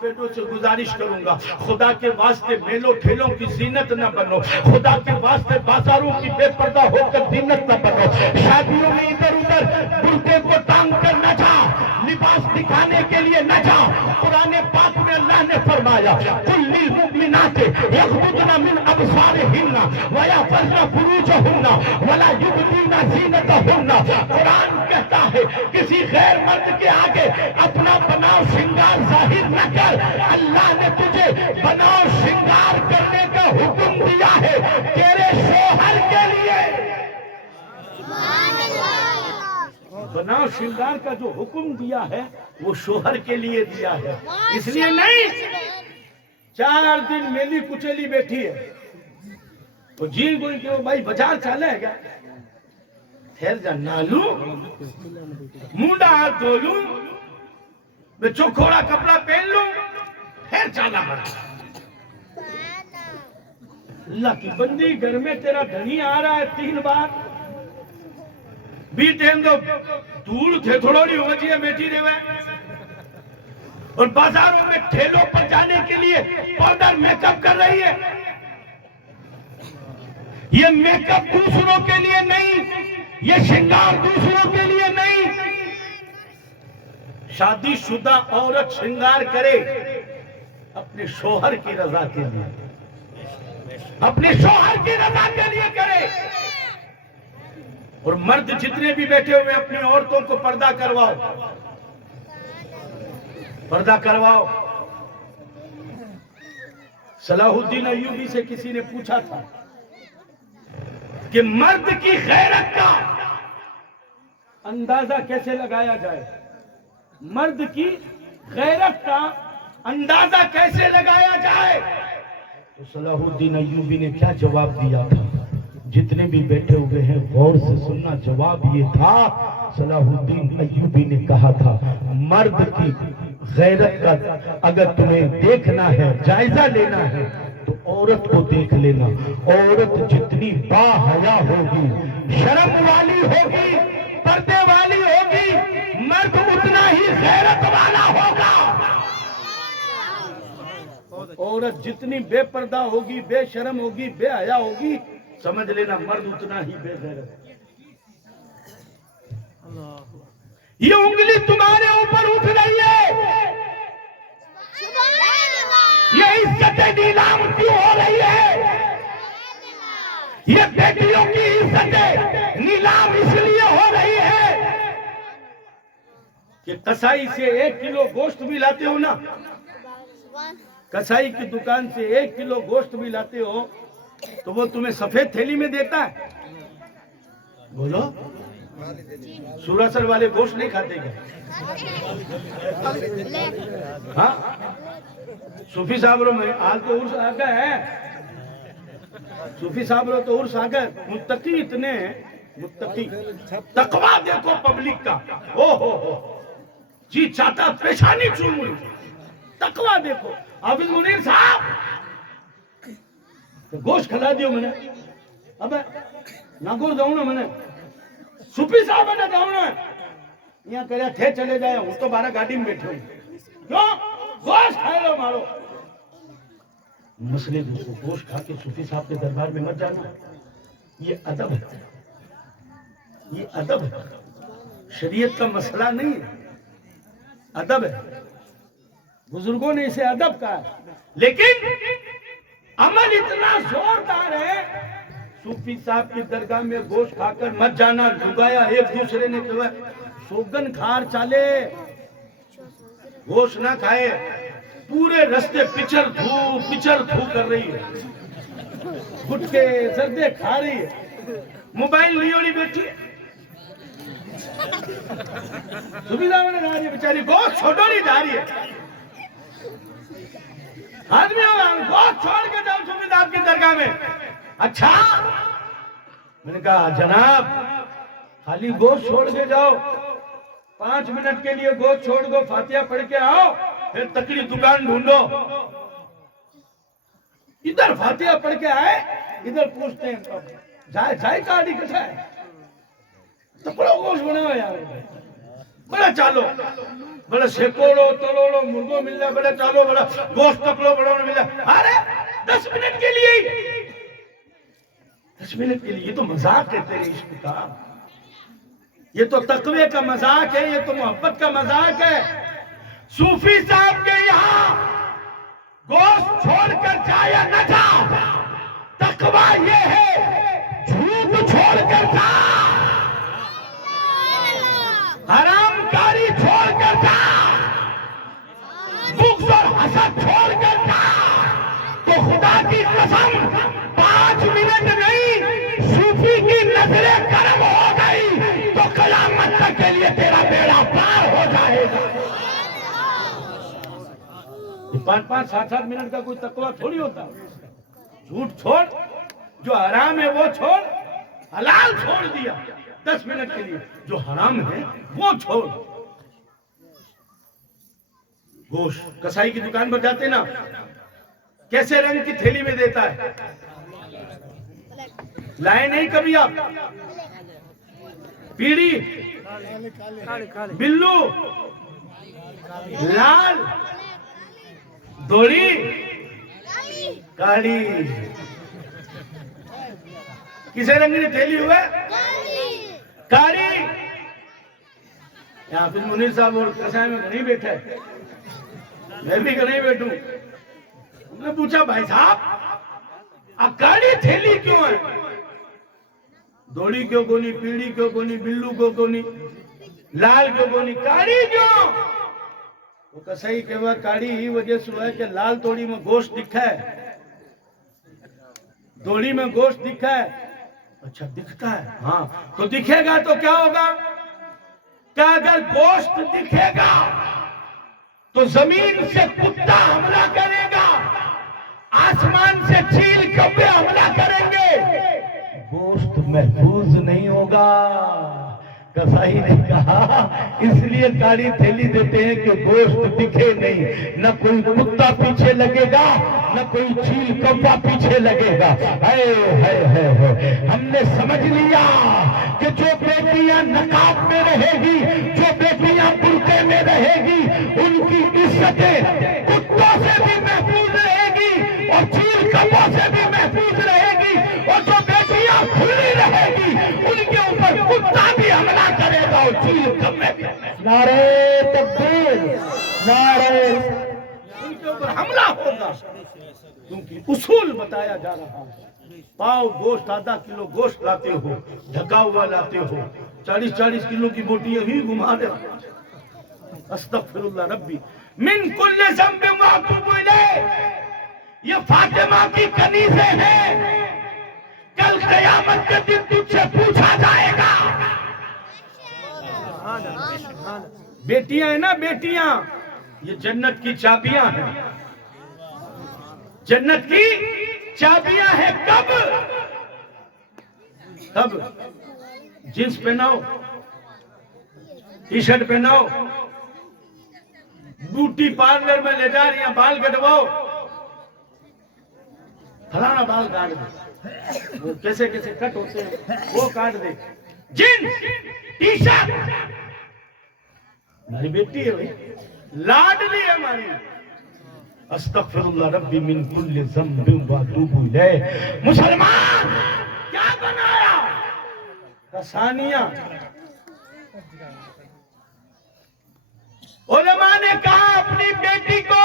بیٹوں سے گزارش کروں گا, خدا کے واسطے میلوں ٹھیلوں کی زینت نہ بنو, خدا کے واسطے بازاروں کی بے پردہ ہو کر زینت نہ بنو, شادیوں میں ادھر ادھر برقعے کو ٹانگ کر نہ جا, لباس دکھانے کے لیے نہ جا. قرآن پاک میں اللہ نے فرمایا قل للمؤمنات یغضضن من ابصارهن ویحفظن فروجهن ولا یبدین زینتهن. قرآن کہتا ہے کسی غیر مرد کے آگے اپنا بناؤ شنگار ظاہر نہ کر, اللہ نے تجھے بناؤ شنگار کرنے کا حکم دیا ہے تیرے شوہر کے لیے. بناؤ شنگار کا جو حکم دیا ہے وہ شوہر کے لیے دیا ہے, اس لیے نہیں 4 دن میلی کچیلی بیٹھی ہے تو جی کوئی کہ بھائی بازار چالے ہے کیا, ٹھہر جا نالو منڈا ہاتھ دھو لوں, میں چوکھوڑا کپڑا پہن لوں, پھر چالا بڑا. اللہ کی بندی گھر میں تیرا دھنی آ رہا ہے 3 بار بھی ٹائم دو دور تھے تھوڑو نہیں ہو جی بیٹھی رہے اور بازاروں میں ٹھیلوں پر جانے کے لیے پاؤڈر میک اپ کر رہی ہے. یہ میک اپ دوسروں کے لیے نہیں, یہ شنگار دوسروں کے لیے نہیں. شادی شدہ عورت شنگار کرے اپنے شوہر کی رضا کے لیے, اپنے شوہر کی رضا کے لیے کرے. اور مرد جتنے بھی بیٹھے ہوئے اپنی عورتوں کو پردہ کرواؤ, پردہ کرواؤ. صلاح الدین ایوبی سے کسی نے پوچھا تھا کہ مرد کی غیرت کا اندازہ کیسے لگایا جائے, مرد کی غیرت کا اندازہ کیسے لگایا جائے, تو صلاح الدین ایوبی نے کیا جواب دیا تھا؟ جتنے بھی بیٹھے ہوئے ہیں غور سے سننا, جواب یہ تھا صلاح الدین ایوبی نے کہا تھا مرد کی غیرت کا اگر تمہیں دیکھنا ہے, جائزہ لینا ہے تو عورت کو دیکھ لینا. عورت جتنی با حیا ہوگی, شرم والی ہوگی, پردے والی ہوگی, مرد اتنا ہی غیرت والا ہوگا. عورت جتنی بے پردہ ہوگی, بے شرم ہوگی, بے حیا ہوگی, سمجھ لینا مرد اتنا ہی بے غیرت. یہ انگلی تمہارے اوپر اٹھ رہی ہے, یہ عزت نیلام کیوں ہو رہی ہے, یہ بیٹیوں کی عزت نیلام اس لیے ہو رہی ہے کہ کسائی سے 1 کلو گوشت بھی لاتے ہو نا, کسائی کی دکان سے 1 کلو گوشت بھی لاتے ہو تو وہ تمہیں سفید تھیلی میں دیتا ہے. بولو سوراسر والے گوشت نہیں کھاتے کیا؟ ہاں صوفی صاحب رو میں آج تو عرص آ گئے ہیں, صوفی صاحب رو تو عرص آ گئے. متقی اتنے ہیں, متقی تقویٰ دیکھو پبلک کا, ہو جی چاہتا پیشانی چوم لوں. تقویٰ دیکھو. حافظ منیر صاحب گوشت کھلا دیو میں نے, اب ناگور جاؤں نا میں نے, صوفی صاحب نے جاؤں نا یہاں کریا تھے چلے جائے, ہوں تو 12 گاڑی میں بیٹھے ہوں, کیوں گوشت کھائے لو مارو. مسئلے دوسرے گوشت کھا کے صوفی صاحب کے دربار میں مت جانا, یہ ادب ہے, یہ ادب ہے, شریعت کا مسئلہ نہیں ہے, ادب ہے. بزرگوں نے اسے ادب کہا, لیکن عمل اتنا زوردار ہے. صوفی صاحب کی درگاہ میں گوشت کھا کر مت جانا. لگایا ایک دوسرے نے کہا سوگن کھار چالے, گوشت نہ کھائے. پورے رستے پچھر دھو کر رہی ہے, گٹکے زردے کھا رہی ہے, موبائل لیو نہیں بیٹھی ہے. صوفی صاحب نے کہا بیچاری گوشت چھوڑو نہیں جا رہی ہے. آدمی گوشت چھوڑ کے جاؤ صوفی صاحب کی درگاہ میں. اچھا میں نے کہا جناب خالی گوشت چھوڑ کے جاؤ, 5 منٹ کے لیے گوشت چھوڑ دو, فاتحہ پڑھ کے آؤ, پھر تکڑی دکان ڈھونڈو. ادھر فاتحہ پڑھ کے آئے, ادھر پوچھتے ہیں جائے کاڑی کسا ہے, تکڑو گوشت بنا ہوا یار, بڑا چالو, بڑا سیکوڑو تلوڑو مرغو مل رہا, بڑا چالو, بڑا گوشت تکڑو بڑا مل رہا. ارے 10 منٹ کے لیے, 10 منٹ کے لیے, یہ تو مذاق ہے تیرے عشق کا, یہ تو تقوی کا مذاق ہے, یہ تو محبت کا مذاق ہے. صوفی صاحب کے یہاں گوشت چھوڑ کر جا یا نہ جا, تقوی یہ ہے جھوٹ چھوڑ کر جا, حرام کاری چھوڑ کر جا, بغض اور حسد چھوڑ کر جا, تو خدا کی قسم 5 منٹ نہیں, صوفی کی نظر کرم ہو گئی تو قیامت تک کے لیے تیرا بیڑا پار ہو جائے گا. 5-5 7-7 منٹ کا کوئی تقویٰ تھوڑی ہوتا. جھوٹ چھوڑ, جو حرام ہے وہ چھوڑ, حلال چھوڑ دیا 10 منٹ کے لیے, جو حرام ہے وہ چھوڑ. گوشت کسائی کی دکان پر جاتے نا, کیسے رنگ کی تھیلی میں دیتا ہے, لائے نہیں کبھی آپ, پیڑی, بلو, لال, دوڑی, کالی, کسے رنگ کی تھیلی ہوئے, کالی. یہاں پھر منیر صاحب اور کسائی میں نہیں بیٹھا ہے, میں بھی نہیں بیٹھوں. انہوں نے پوچھا بھائی صاحب اب کالی تھیلی کیوں ہے, دوڑی کیوں کونی, پیڑی کیوں کونی, بلو کیوں کونی, لال کیوں کونی, کالی کیوں؟ وہ کسائی کہ وہ کاڑی ہی وجہ سے ہے کہ لال توڑی میں گوشت دکھا ہے, دوڑی میں گوشت دکھا ہے. اچھا دکھتا ہے, ہاں تو دکھے گا تو کیا ہوگا, کہ اگر گوشت دکھے گا تو زمین سے کتا حملہ کرے گا, آسمان سے چیل کبے حملہ کریں گے, گوشت محفوظ نہیں ہوگا. کسائی نے کہا اس لیے کاڑی تھیلی دیتے ہیں کہ گوشت دکھے نہیں, نہ کوئی کتا پیچھے لگے گا, نہ کوئی چیل کبا پیچھے لگے گا. ہم نے سمجھ لیا کہ جو بیٹیاں نقاب میں رہے گی, جو بیٹیاں برقعے میں رہے گی, ان کی عزتیں کتوں سے بھی محفوظ رہے گی اور چیل کبا سے بھی محفوظ رہے گی, اور جو بیٹیاں کھلی رہے گی ان کے اوپر کتا بھی حملہ کرے گا اور چیل کبے بھی. نعرہ تکبیر, نعرہ, ان کے اوپر حملہ ہوگا, کیونکہ اصول بتایا جا رہا ہے. پاؤ گوشت, آدھا کلو گوشت لاتے ہو, ڈھکا ہوا لاتے ہو, 40-40 کلو کی بوٹیاں ہی گھما دے. استغفر اللہ ربی من کل ذنب واتوب الیہ. یہ فاطمہ کی کنیزیں ہیں, کل قیامت کے دن تجھ سے پوچھا جائے گا. بیٹیاں ہیں نا, بیٹیاں, یہ جنت کی چابیاں ہیں, جنت کی چابیاں ہیں. کب کب جینس پہناؤ, ٹی شرٹ پہناؤ, بیوٹی پارلر میں لے جا رہی ہیں, بال کٹواؤ, فلانا بال کاٹ دے, وہ کیسے کیسے کٹ ہوتے ہیں وہ کاٹ دے. جینس ٹی شرٹ, ہماری بیٹی ہے بھائی, لاڈلی ہے ہماری. استغفر اللہ ربی من کل ذنب واتوب الیہ. مسلمان کیا بنایا, کسانیاں. علماء نے کہا اپنی بیٹی کو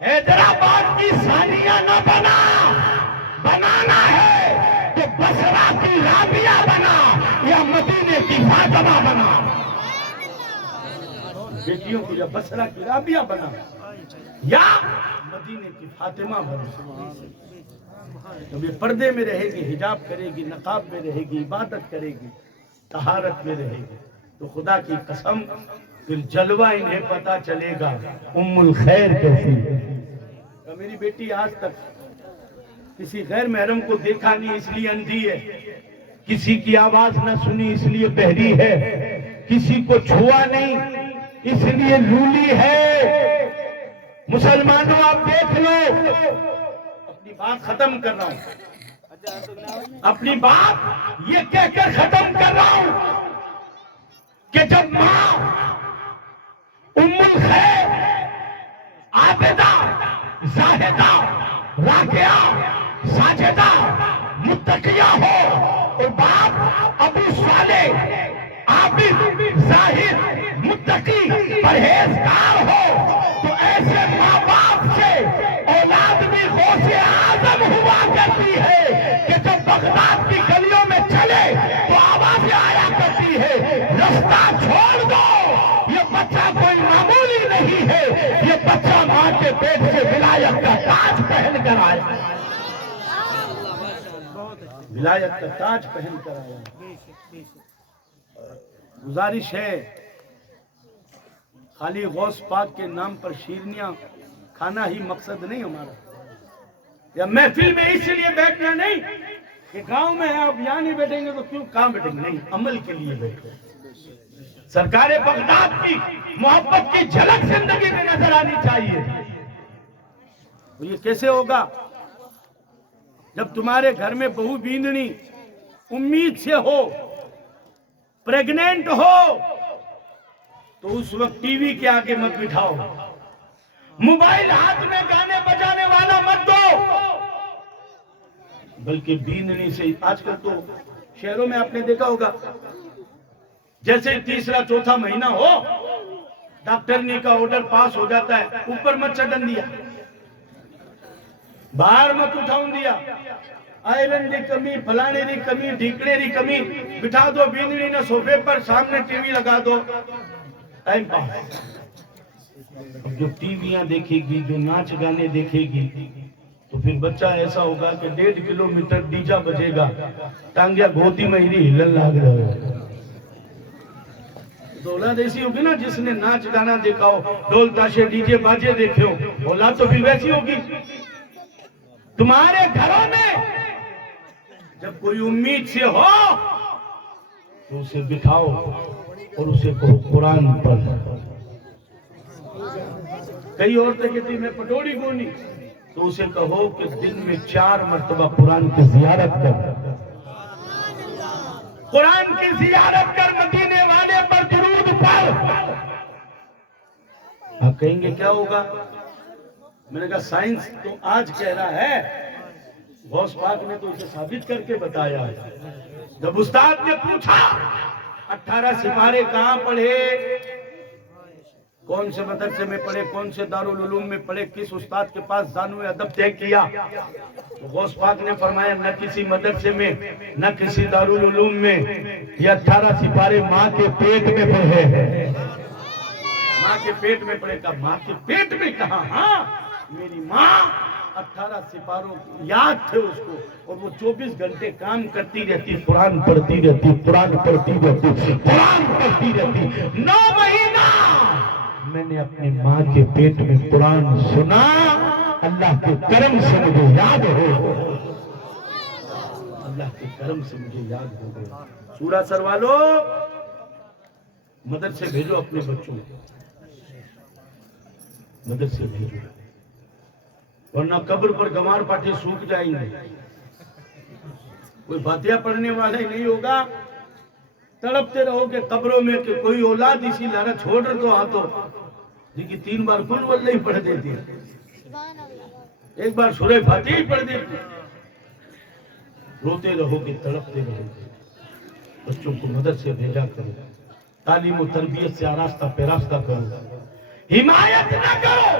حیدرآباد کی ثانیہ نہ بنا, بنانا ہے تو بصرہ کی رابعہ بنا یا مدینے کی فاطمہ بنا. بیٹیوں کو یا بصرہ کی رابعہ بنا یا مدینے کی فاطمہ بنا. جب یہ پردے میں رہے گی, حجاب کرے گی, نقاب میں رہے گی, عبادت کرے گی, طہارت میں رہے گی, تو خدا کی قسم پھر جلوہ انہیں پتا چلے گا ام الخیر کیسی ہے. میری بیٹی آج تک کسی غیر محرم کو دیکھا نہیں اس لیے اندھی ہے، کسی کی آواز نہ سنی اس لیے بہری ہے، کسی کو چھوا نہیں اس لیے لولی ہے۔ مسلمانوں آپ دیکھ لو، اپنی بات ختم کر رہا ہوں، اپنی بات یہ کہہ کر ختم کر رہا ہوں کہ جب ماں ام الخیر عابدہ زاہدہ راکعہ ساجدہ متقیہ ہو اور باپ ابو صالح عابد زاہد متقی پرہیزگار ہو تو ایسے ماں باپ سے اولاد بھی غوث اعظم ہوا کرتی ہے کہ جب بغداد کی گلیوں میں چلے تو آوازیں آیا کرتی ہے رستہ چھوڑ دو، یہ بچہ کوئی معمولی نہیں ہے، یہ بچہ ماں کے پیٹ سے ولایت کا تاج پہن کر آیا، ولایت کا تاج پہن کر آیا۔ گزارش ہے خالی غوث پاک کے نام پر شیرنیاں کھانا ہی مقصد نہیں ہمارا، یا محفل میں اس لیے بیٹھنا نہیں کہ گاؤں میں آپ یہاں نہیں بیٹھیں گے تو کیوں کہاں بیٹھیں گے، نہیں، عمل کے لیے بیٹھیں۔ سرکار بغداد کی محبت کی جھلک زندگی میں نظر آنی چاہیے۔ یہ کیسے ہوگا جب تمہارے گھر میں بہو بیندنی امید سے ہو، پریگننٹ ہو، تو اس وقت ٹی وی کے آگے مت بٹھاؤ، موبائل ہاتھ میں گانے بجانے والا مت دو، بلکہ بیندنی سے۔ آج کل تو شہروں میں آپ نے دیکھا ہوگا جیسے تیسرا چوتھا مہینہ ہو ڈاکٹرنی کا آرڈر پاس ہو جاتا ہے، اوپر مت چڑھن دیا، باہر مت اٹھاؤں دیا، آئرن دی کمی، پھلانے دی کمی، ڈھیکڑے دی کمی، بٹھا دو بیندنی نہ صوفے پر، سامنے ٹی وی لگا دو، ٹائم پاس۔ جو ٹی ویاں دیکھے گی، جو ناچ گانے دیکھے گی، تو پھر بچہ ایسا ہوگا کہ 1.5 کلومیٹر ڈیجا بجے گا، ٹانگیا گھوتی مہیری ہلن لاگ رہا ہے۔ اولاد ایسی ہوگی نا جس نے ناچ گانا دیکھا ہو، ڈھول تاشے ڈی جے باجے دیکھے ہو، اولاد تو پھر ویسی ہوگی۔ تمہارے گھروں میں جب کوئی امید سے ہو تو اسے بٹھاؤ اور اسے کہو قرآن پڑھ۔ کئی عورتیں کہتی میں پٹوڑی گونی، تو اسے کہو کہ دن میں 4 مرتبہ قرآن کی زیارت کر، قرآن کی زیارت کر، مدینے والے پر درود پڑھ۔ آپ کہیں گے کیا ہوگا؟ میں نے کہا سائنس تو آج کہہ رہا ہے، غوث پاک نے تو اسے ثابت کر کے بتایا ہے۔ جب استاد نے پوچھا 18 سپارے کہاں پڑھے، کون سے مدرسے میں پڑھے، کون سے دارالعلوم میں پڑھے، کس استاد کے پاس دانو ادب طے کیا، تو غوث پاک نے فرمایا نہ کسی مدرسے میں، نہ کسی دارالعلوم میں، یہ 18 سپارے ماں کے پیٹ میں پڑھے ہیں۔ ماں کے پیٹ میں پڑھے، کہا ماں کے پیٹ میں کہاں؟ ہاں میری ماں 18 سپاروں یاد تھے اس کو، اور وہ 24 گھنٹے کام کرتی رہتی، قرآن پڑھتی رہتی، قرآن پڑھتی رہتی، قرآن پڑھتی رہتی۔ 9 مہینہ میں نے اپنی ماں کے پیٹ میں قرآن سنا، اللہ کے کرم سے مجھے یاد ہو، اللہ کے کرم سے مجھے یاد ہو گیا۔ سورہ سر والو مدرسے بھیجو اپنے بچوں کو، مدرسے بھیجو، ورنہ قبر پر گمار پاٹے سوکھ جائیں گے، کوئی فاتحہ پڑھنے والا ہی نہیں ہوگا، تڑپتے رہو گے قبروں میں کہ کوئی اولاد اسی لارہ چھوڑ رہا تو آتو لیکن 3 بار کل واللہ ہی پڑھ دیتی ہے، ایک بار سورہ فاتحہ ہی پڑھ دیتی، روتے رہو گے، تڑپتے رہو گے۔ بچوں کو مدرسے بھیجا کرو، تعلیم و تربیت سے آراستہ پیراستہ کرو، حمایت نہ کرو،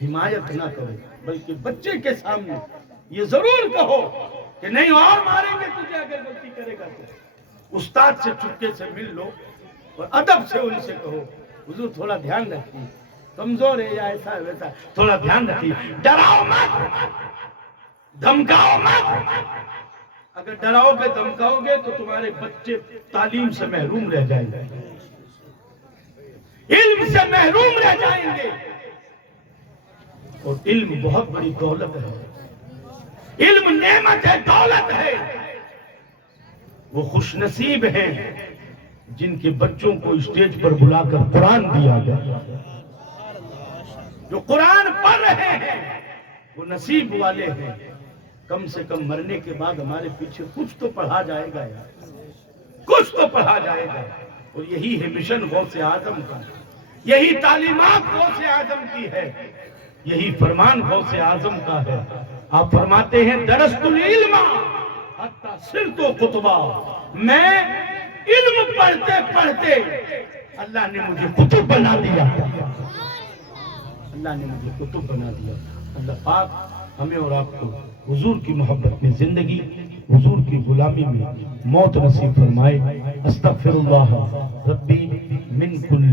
حمایت نہ کرو، بلکہ بچے کے سامنے یہ ضرور کہو کہ نہیں اور ماریں گے تجھے اگر غلطی کرے گا تو۔ استاد سے چپکے سے مل لو اور ادب سے ان سے کہو حضور تھوڑا دھیان رکھیے، کمزور ہے یا ایسا ہے ویسا ہے، تھوڑا دھیان رکھیے، ڈراؤ مت، دھمکاؤ مت۔ اگر ڈراؤ گے دھمکاؤ گے تو تمہارے بچے تعلیم سے محروم رہ جائیں گے، علم سے محروم رہ جائیں گے۔ اور علم بہت بڑی دولت ہے، علم نعمت ہے، دولت ہے۔ وہ خوش نصیب ہیں جن کے بچوں کو اسٹیج پر بلا کر قرآن دیا گیا، جو قرآن پڑھ رہے ہیں وہ نصیب والے ہیں۔ کم سے کم مرنے کے بعد ہمارے پیچھے کچھ تو پڑھا جائے گا یار، کچھ تو پڑھا جائے گا۔ اور یہی ہے مشن غوث اعظم کا، یہی تعلیمات غوث اعظم کی ہے، یہی فرمان غوث اعظم کا ہے۔ آپ فرماتے ہیں درست العلم حتی صرت قطبا، میں علم پڑھتے پڑھتے اللہ نے مجھے کتب بنا دیا، اللہ نے مجھے کتب بنا دیا۔ اللہ پاک ہمیں اور آپ کو حضور کی محبت میں زندگی، حضور کی غلامی میں موت نصیب فرمائے۔ استغفر اللہ ربی من کل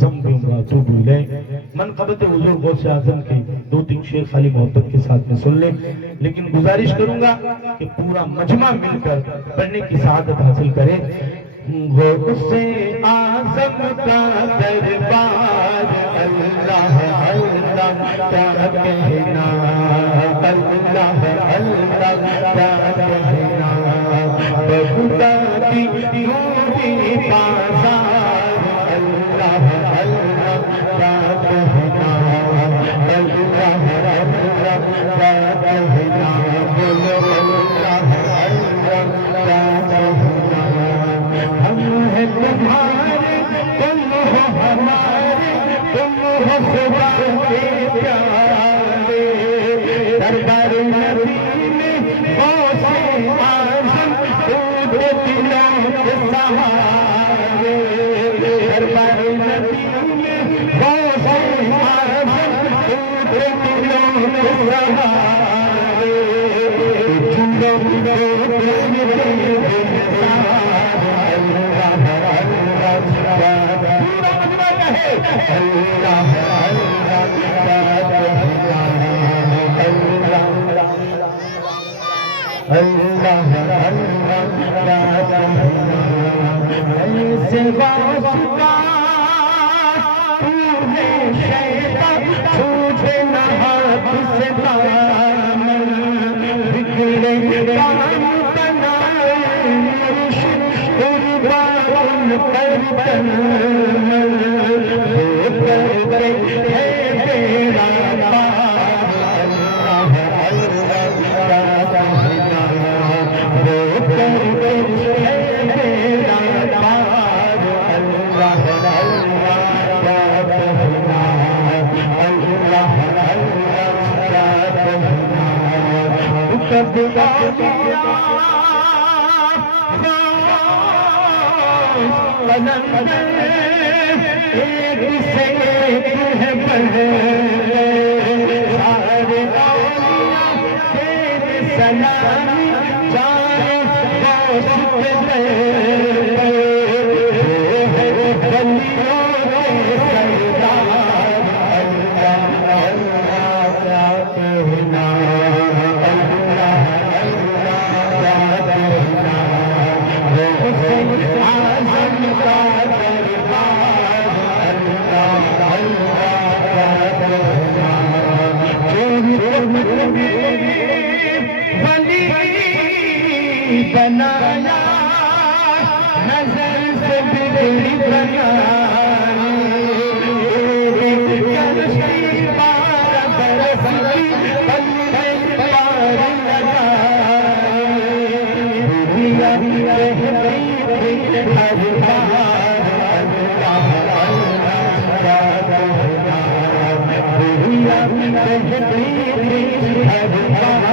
ذنب و اتوب الیہ۔ منقبت حضور غوث اعظم کے 2-3 شعر خالی محبت کے ساتھ میں سن لیں، لیکن گزارش کروں گا کہ پورا مجمع مل کر پڑھنے کی سعادت حاصل کرے۔ غوث اعظم کا دربار اللہ اللہ کیا کہنا، اللہ اللہ کیا کہنا، بغدادی یوبی بازار اللہ اللہ کیا کہنا، اللہ اللہ کیا کہنا، بولو اللہ اللہ کیا کہنا۔ ہم ہیں تمہارے، تم ہو ہمارے، تم ہو خدا کے پیارے، دربار نبی میں غوث اعظم ٹوٹے دلوں کے سہارے، دربار نبی میں غوث اعظم ٹوٹے دلوں کے سہارے، جھولوں کو ایک سے ایک ہے بڑھے سارے اولیاء تیرے سلامی چارے غوث کے گئے ہے بلیوں کے سردار اللہ اللہ کیا کہنا، اللہ اللہ کیا کہنا، غوث اعظم کا بنایا نظر سے بگڑی بنائی، کشتی پار برس کی پلے پار لگائی، دنیا کہتی ہر بار اللہ اللہ کیا کہنا، دنیا کہتی ہر بار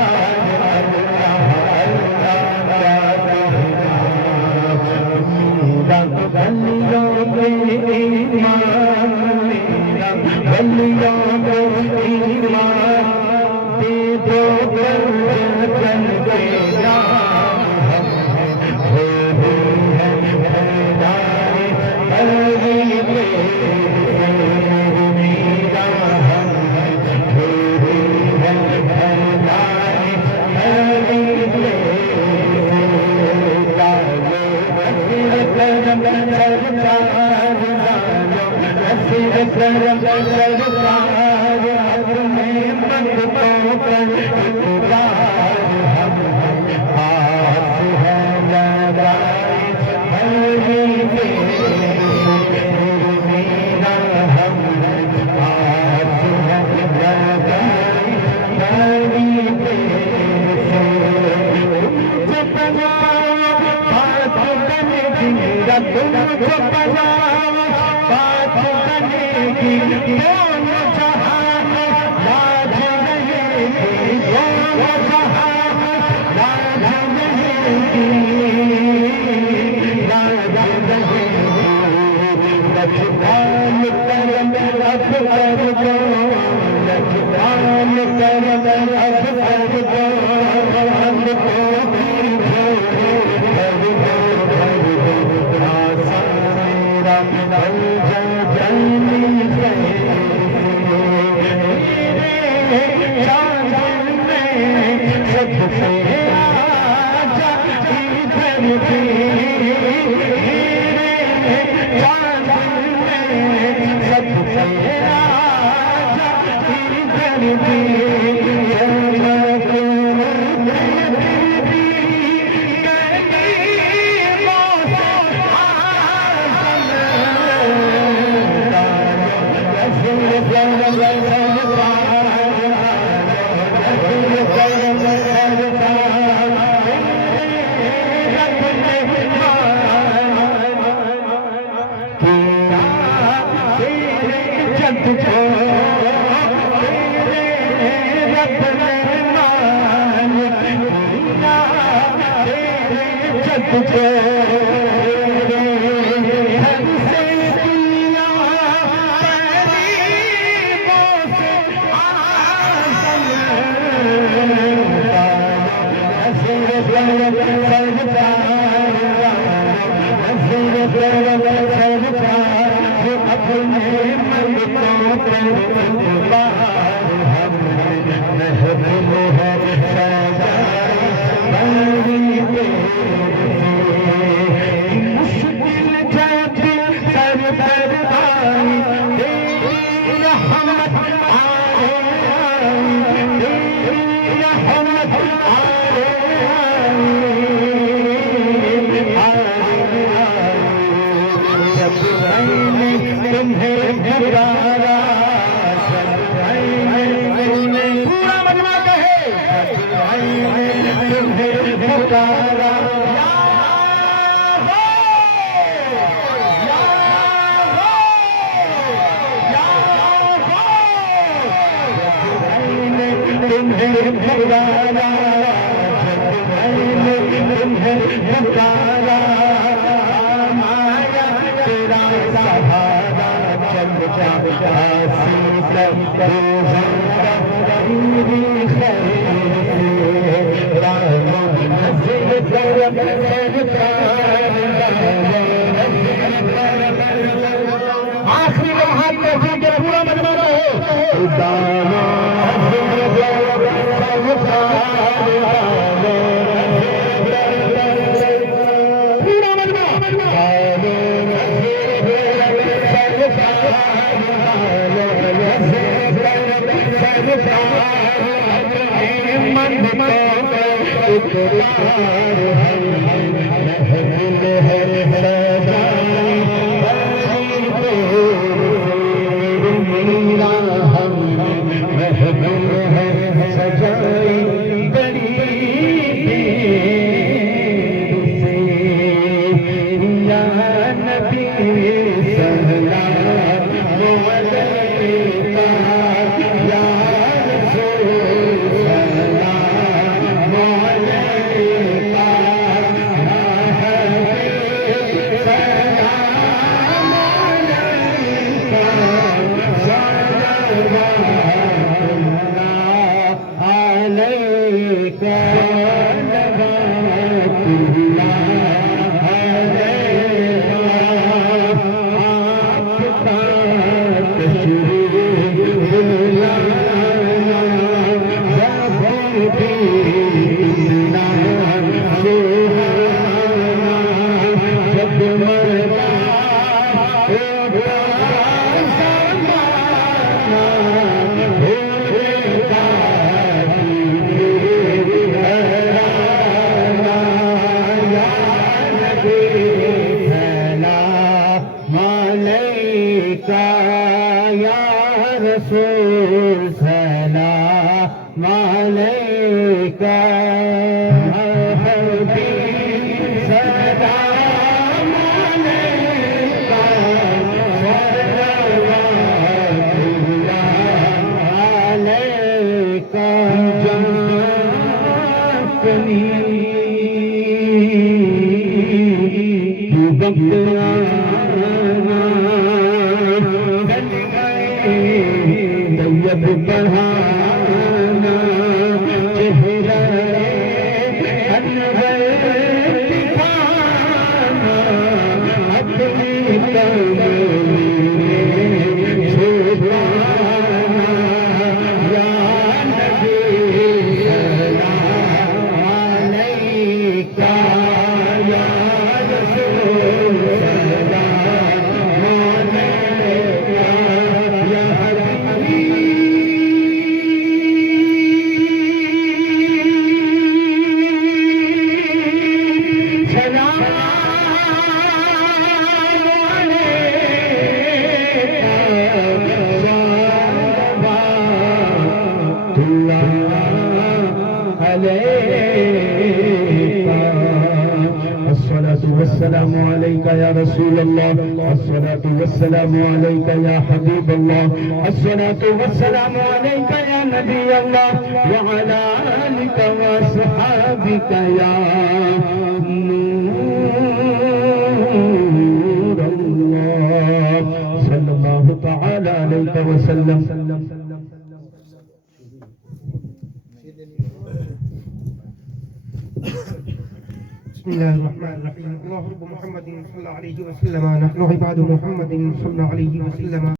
بلیوں میں ایمان میرا، بلیوں میں ایمان دے دو جن کے نام، ہوئی ہے بیداری علی میرا، ہم ہوئی ہے بیداری علی کرم سرکار اپنے کر اقرار ہم آس ہے لگائی بڑی میرا ہم آس ہے لگائی بڑی تم کو پجام بات بنے گی دونوں جہان لاج رہے گی دونوں جہان لاج رہے گی لاج رہے گی لجپال کرم اب کر دو لجپال کرم اب کر دو ہم کو آخری لمحات تحفیق کے پورا مجمع رہے رسول سلام علیکہ حبیب سلام علیکہ صلوات اللہ علیکہ جانکنی طیب بڑھانا چہرہ انور دکھانا اپنی کملی میں چھپانا یا نبی سلام علیکہ یا رسول سلام علیکہ یا حبیب سلام الصلاة والسلام عليك يا رسول الله الصلاة والسلام عليك يا حبيب الله الصلاة والسلام عليك يا نبي الله وعلى آلك وصحابك يا نور الله صلى الله تعالى عليك وسلم. بسم الله الرحمن الرحيم. الله رب محمد صلى الله عليه وسلم. نحن عباد محمد صلى الله عليه وسلم.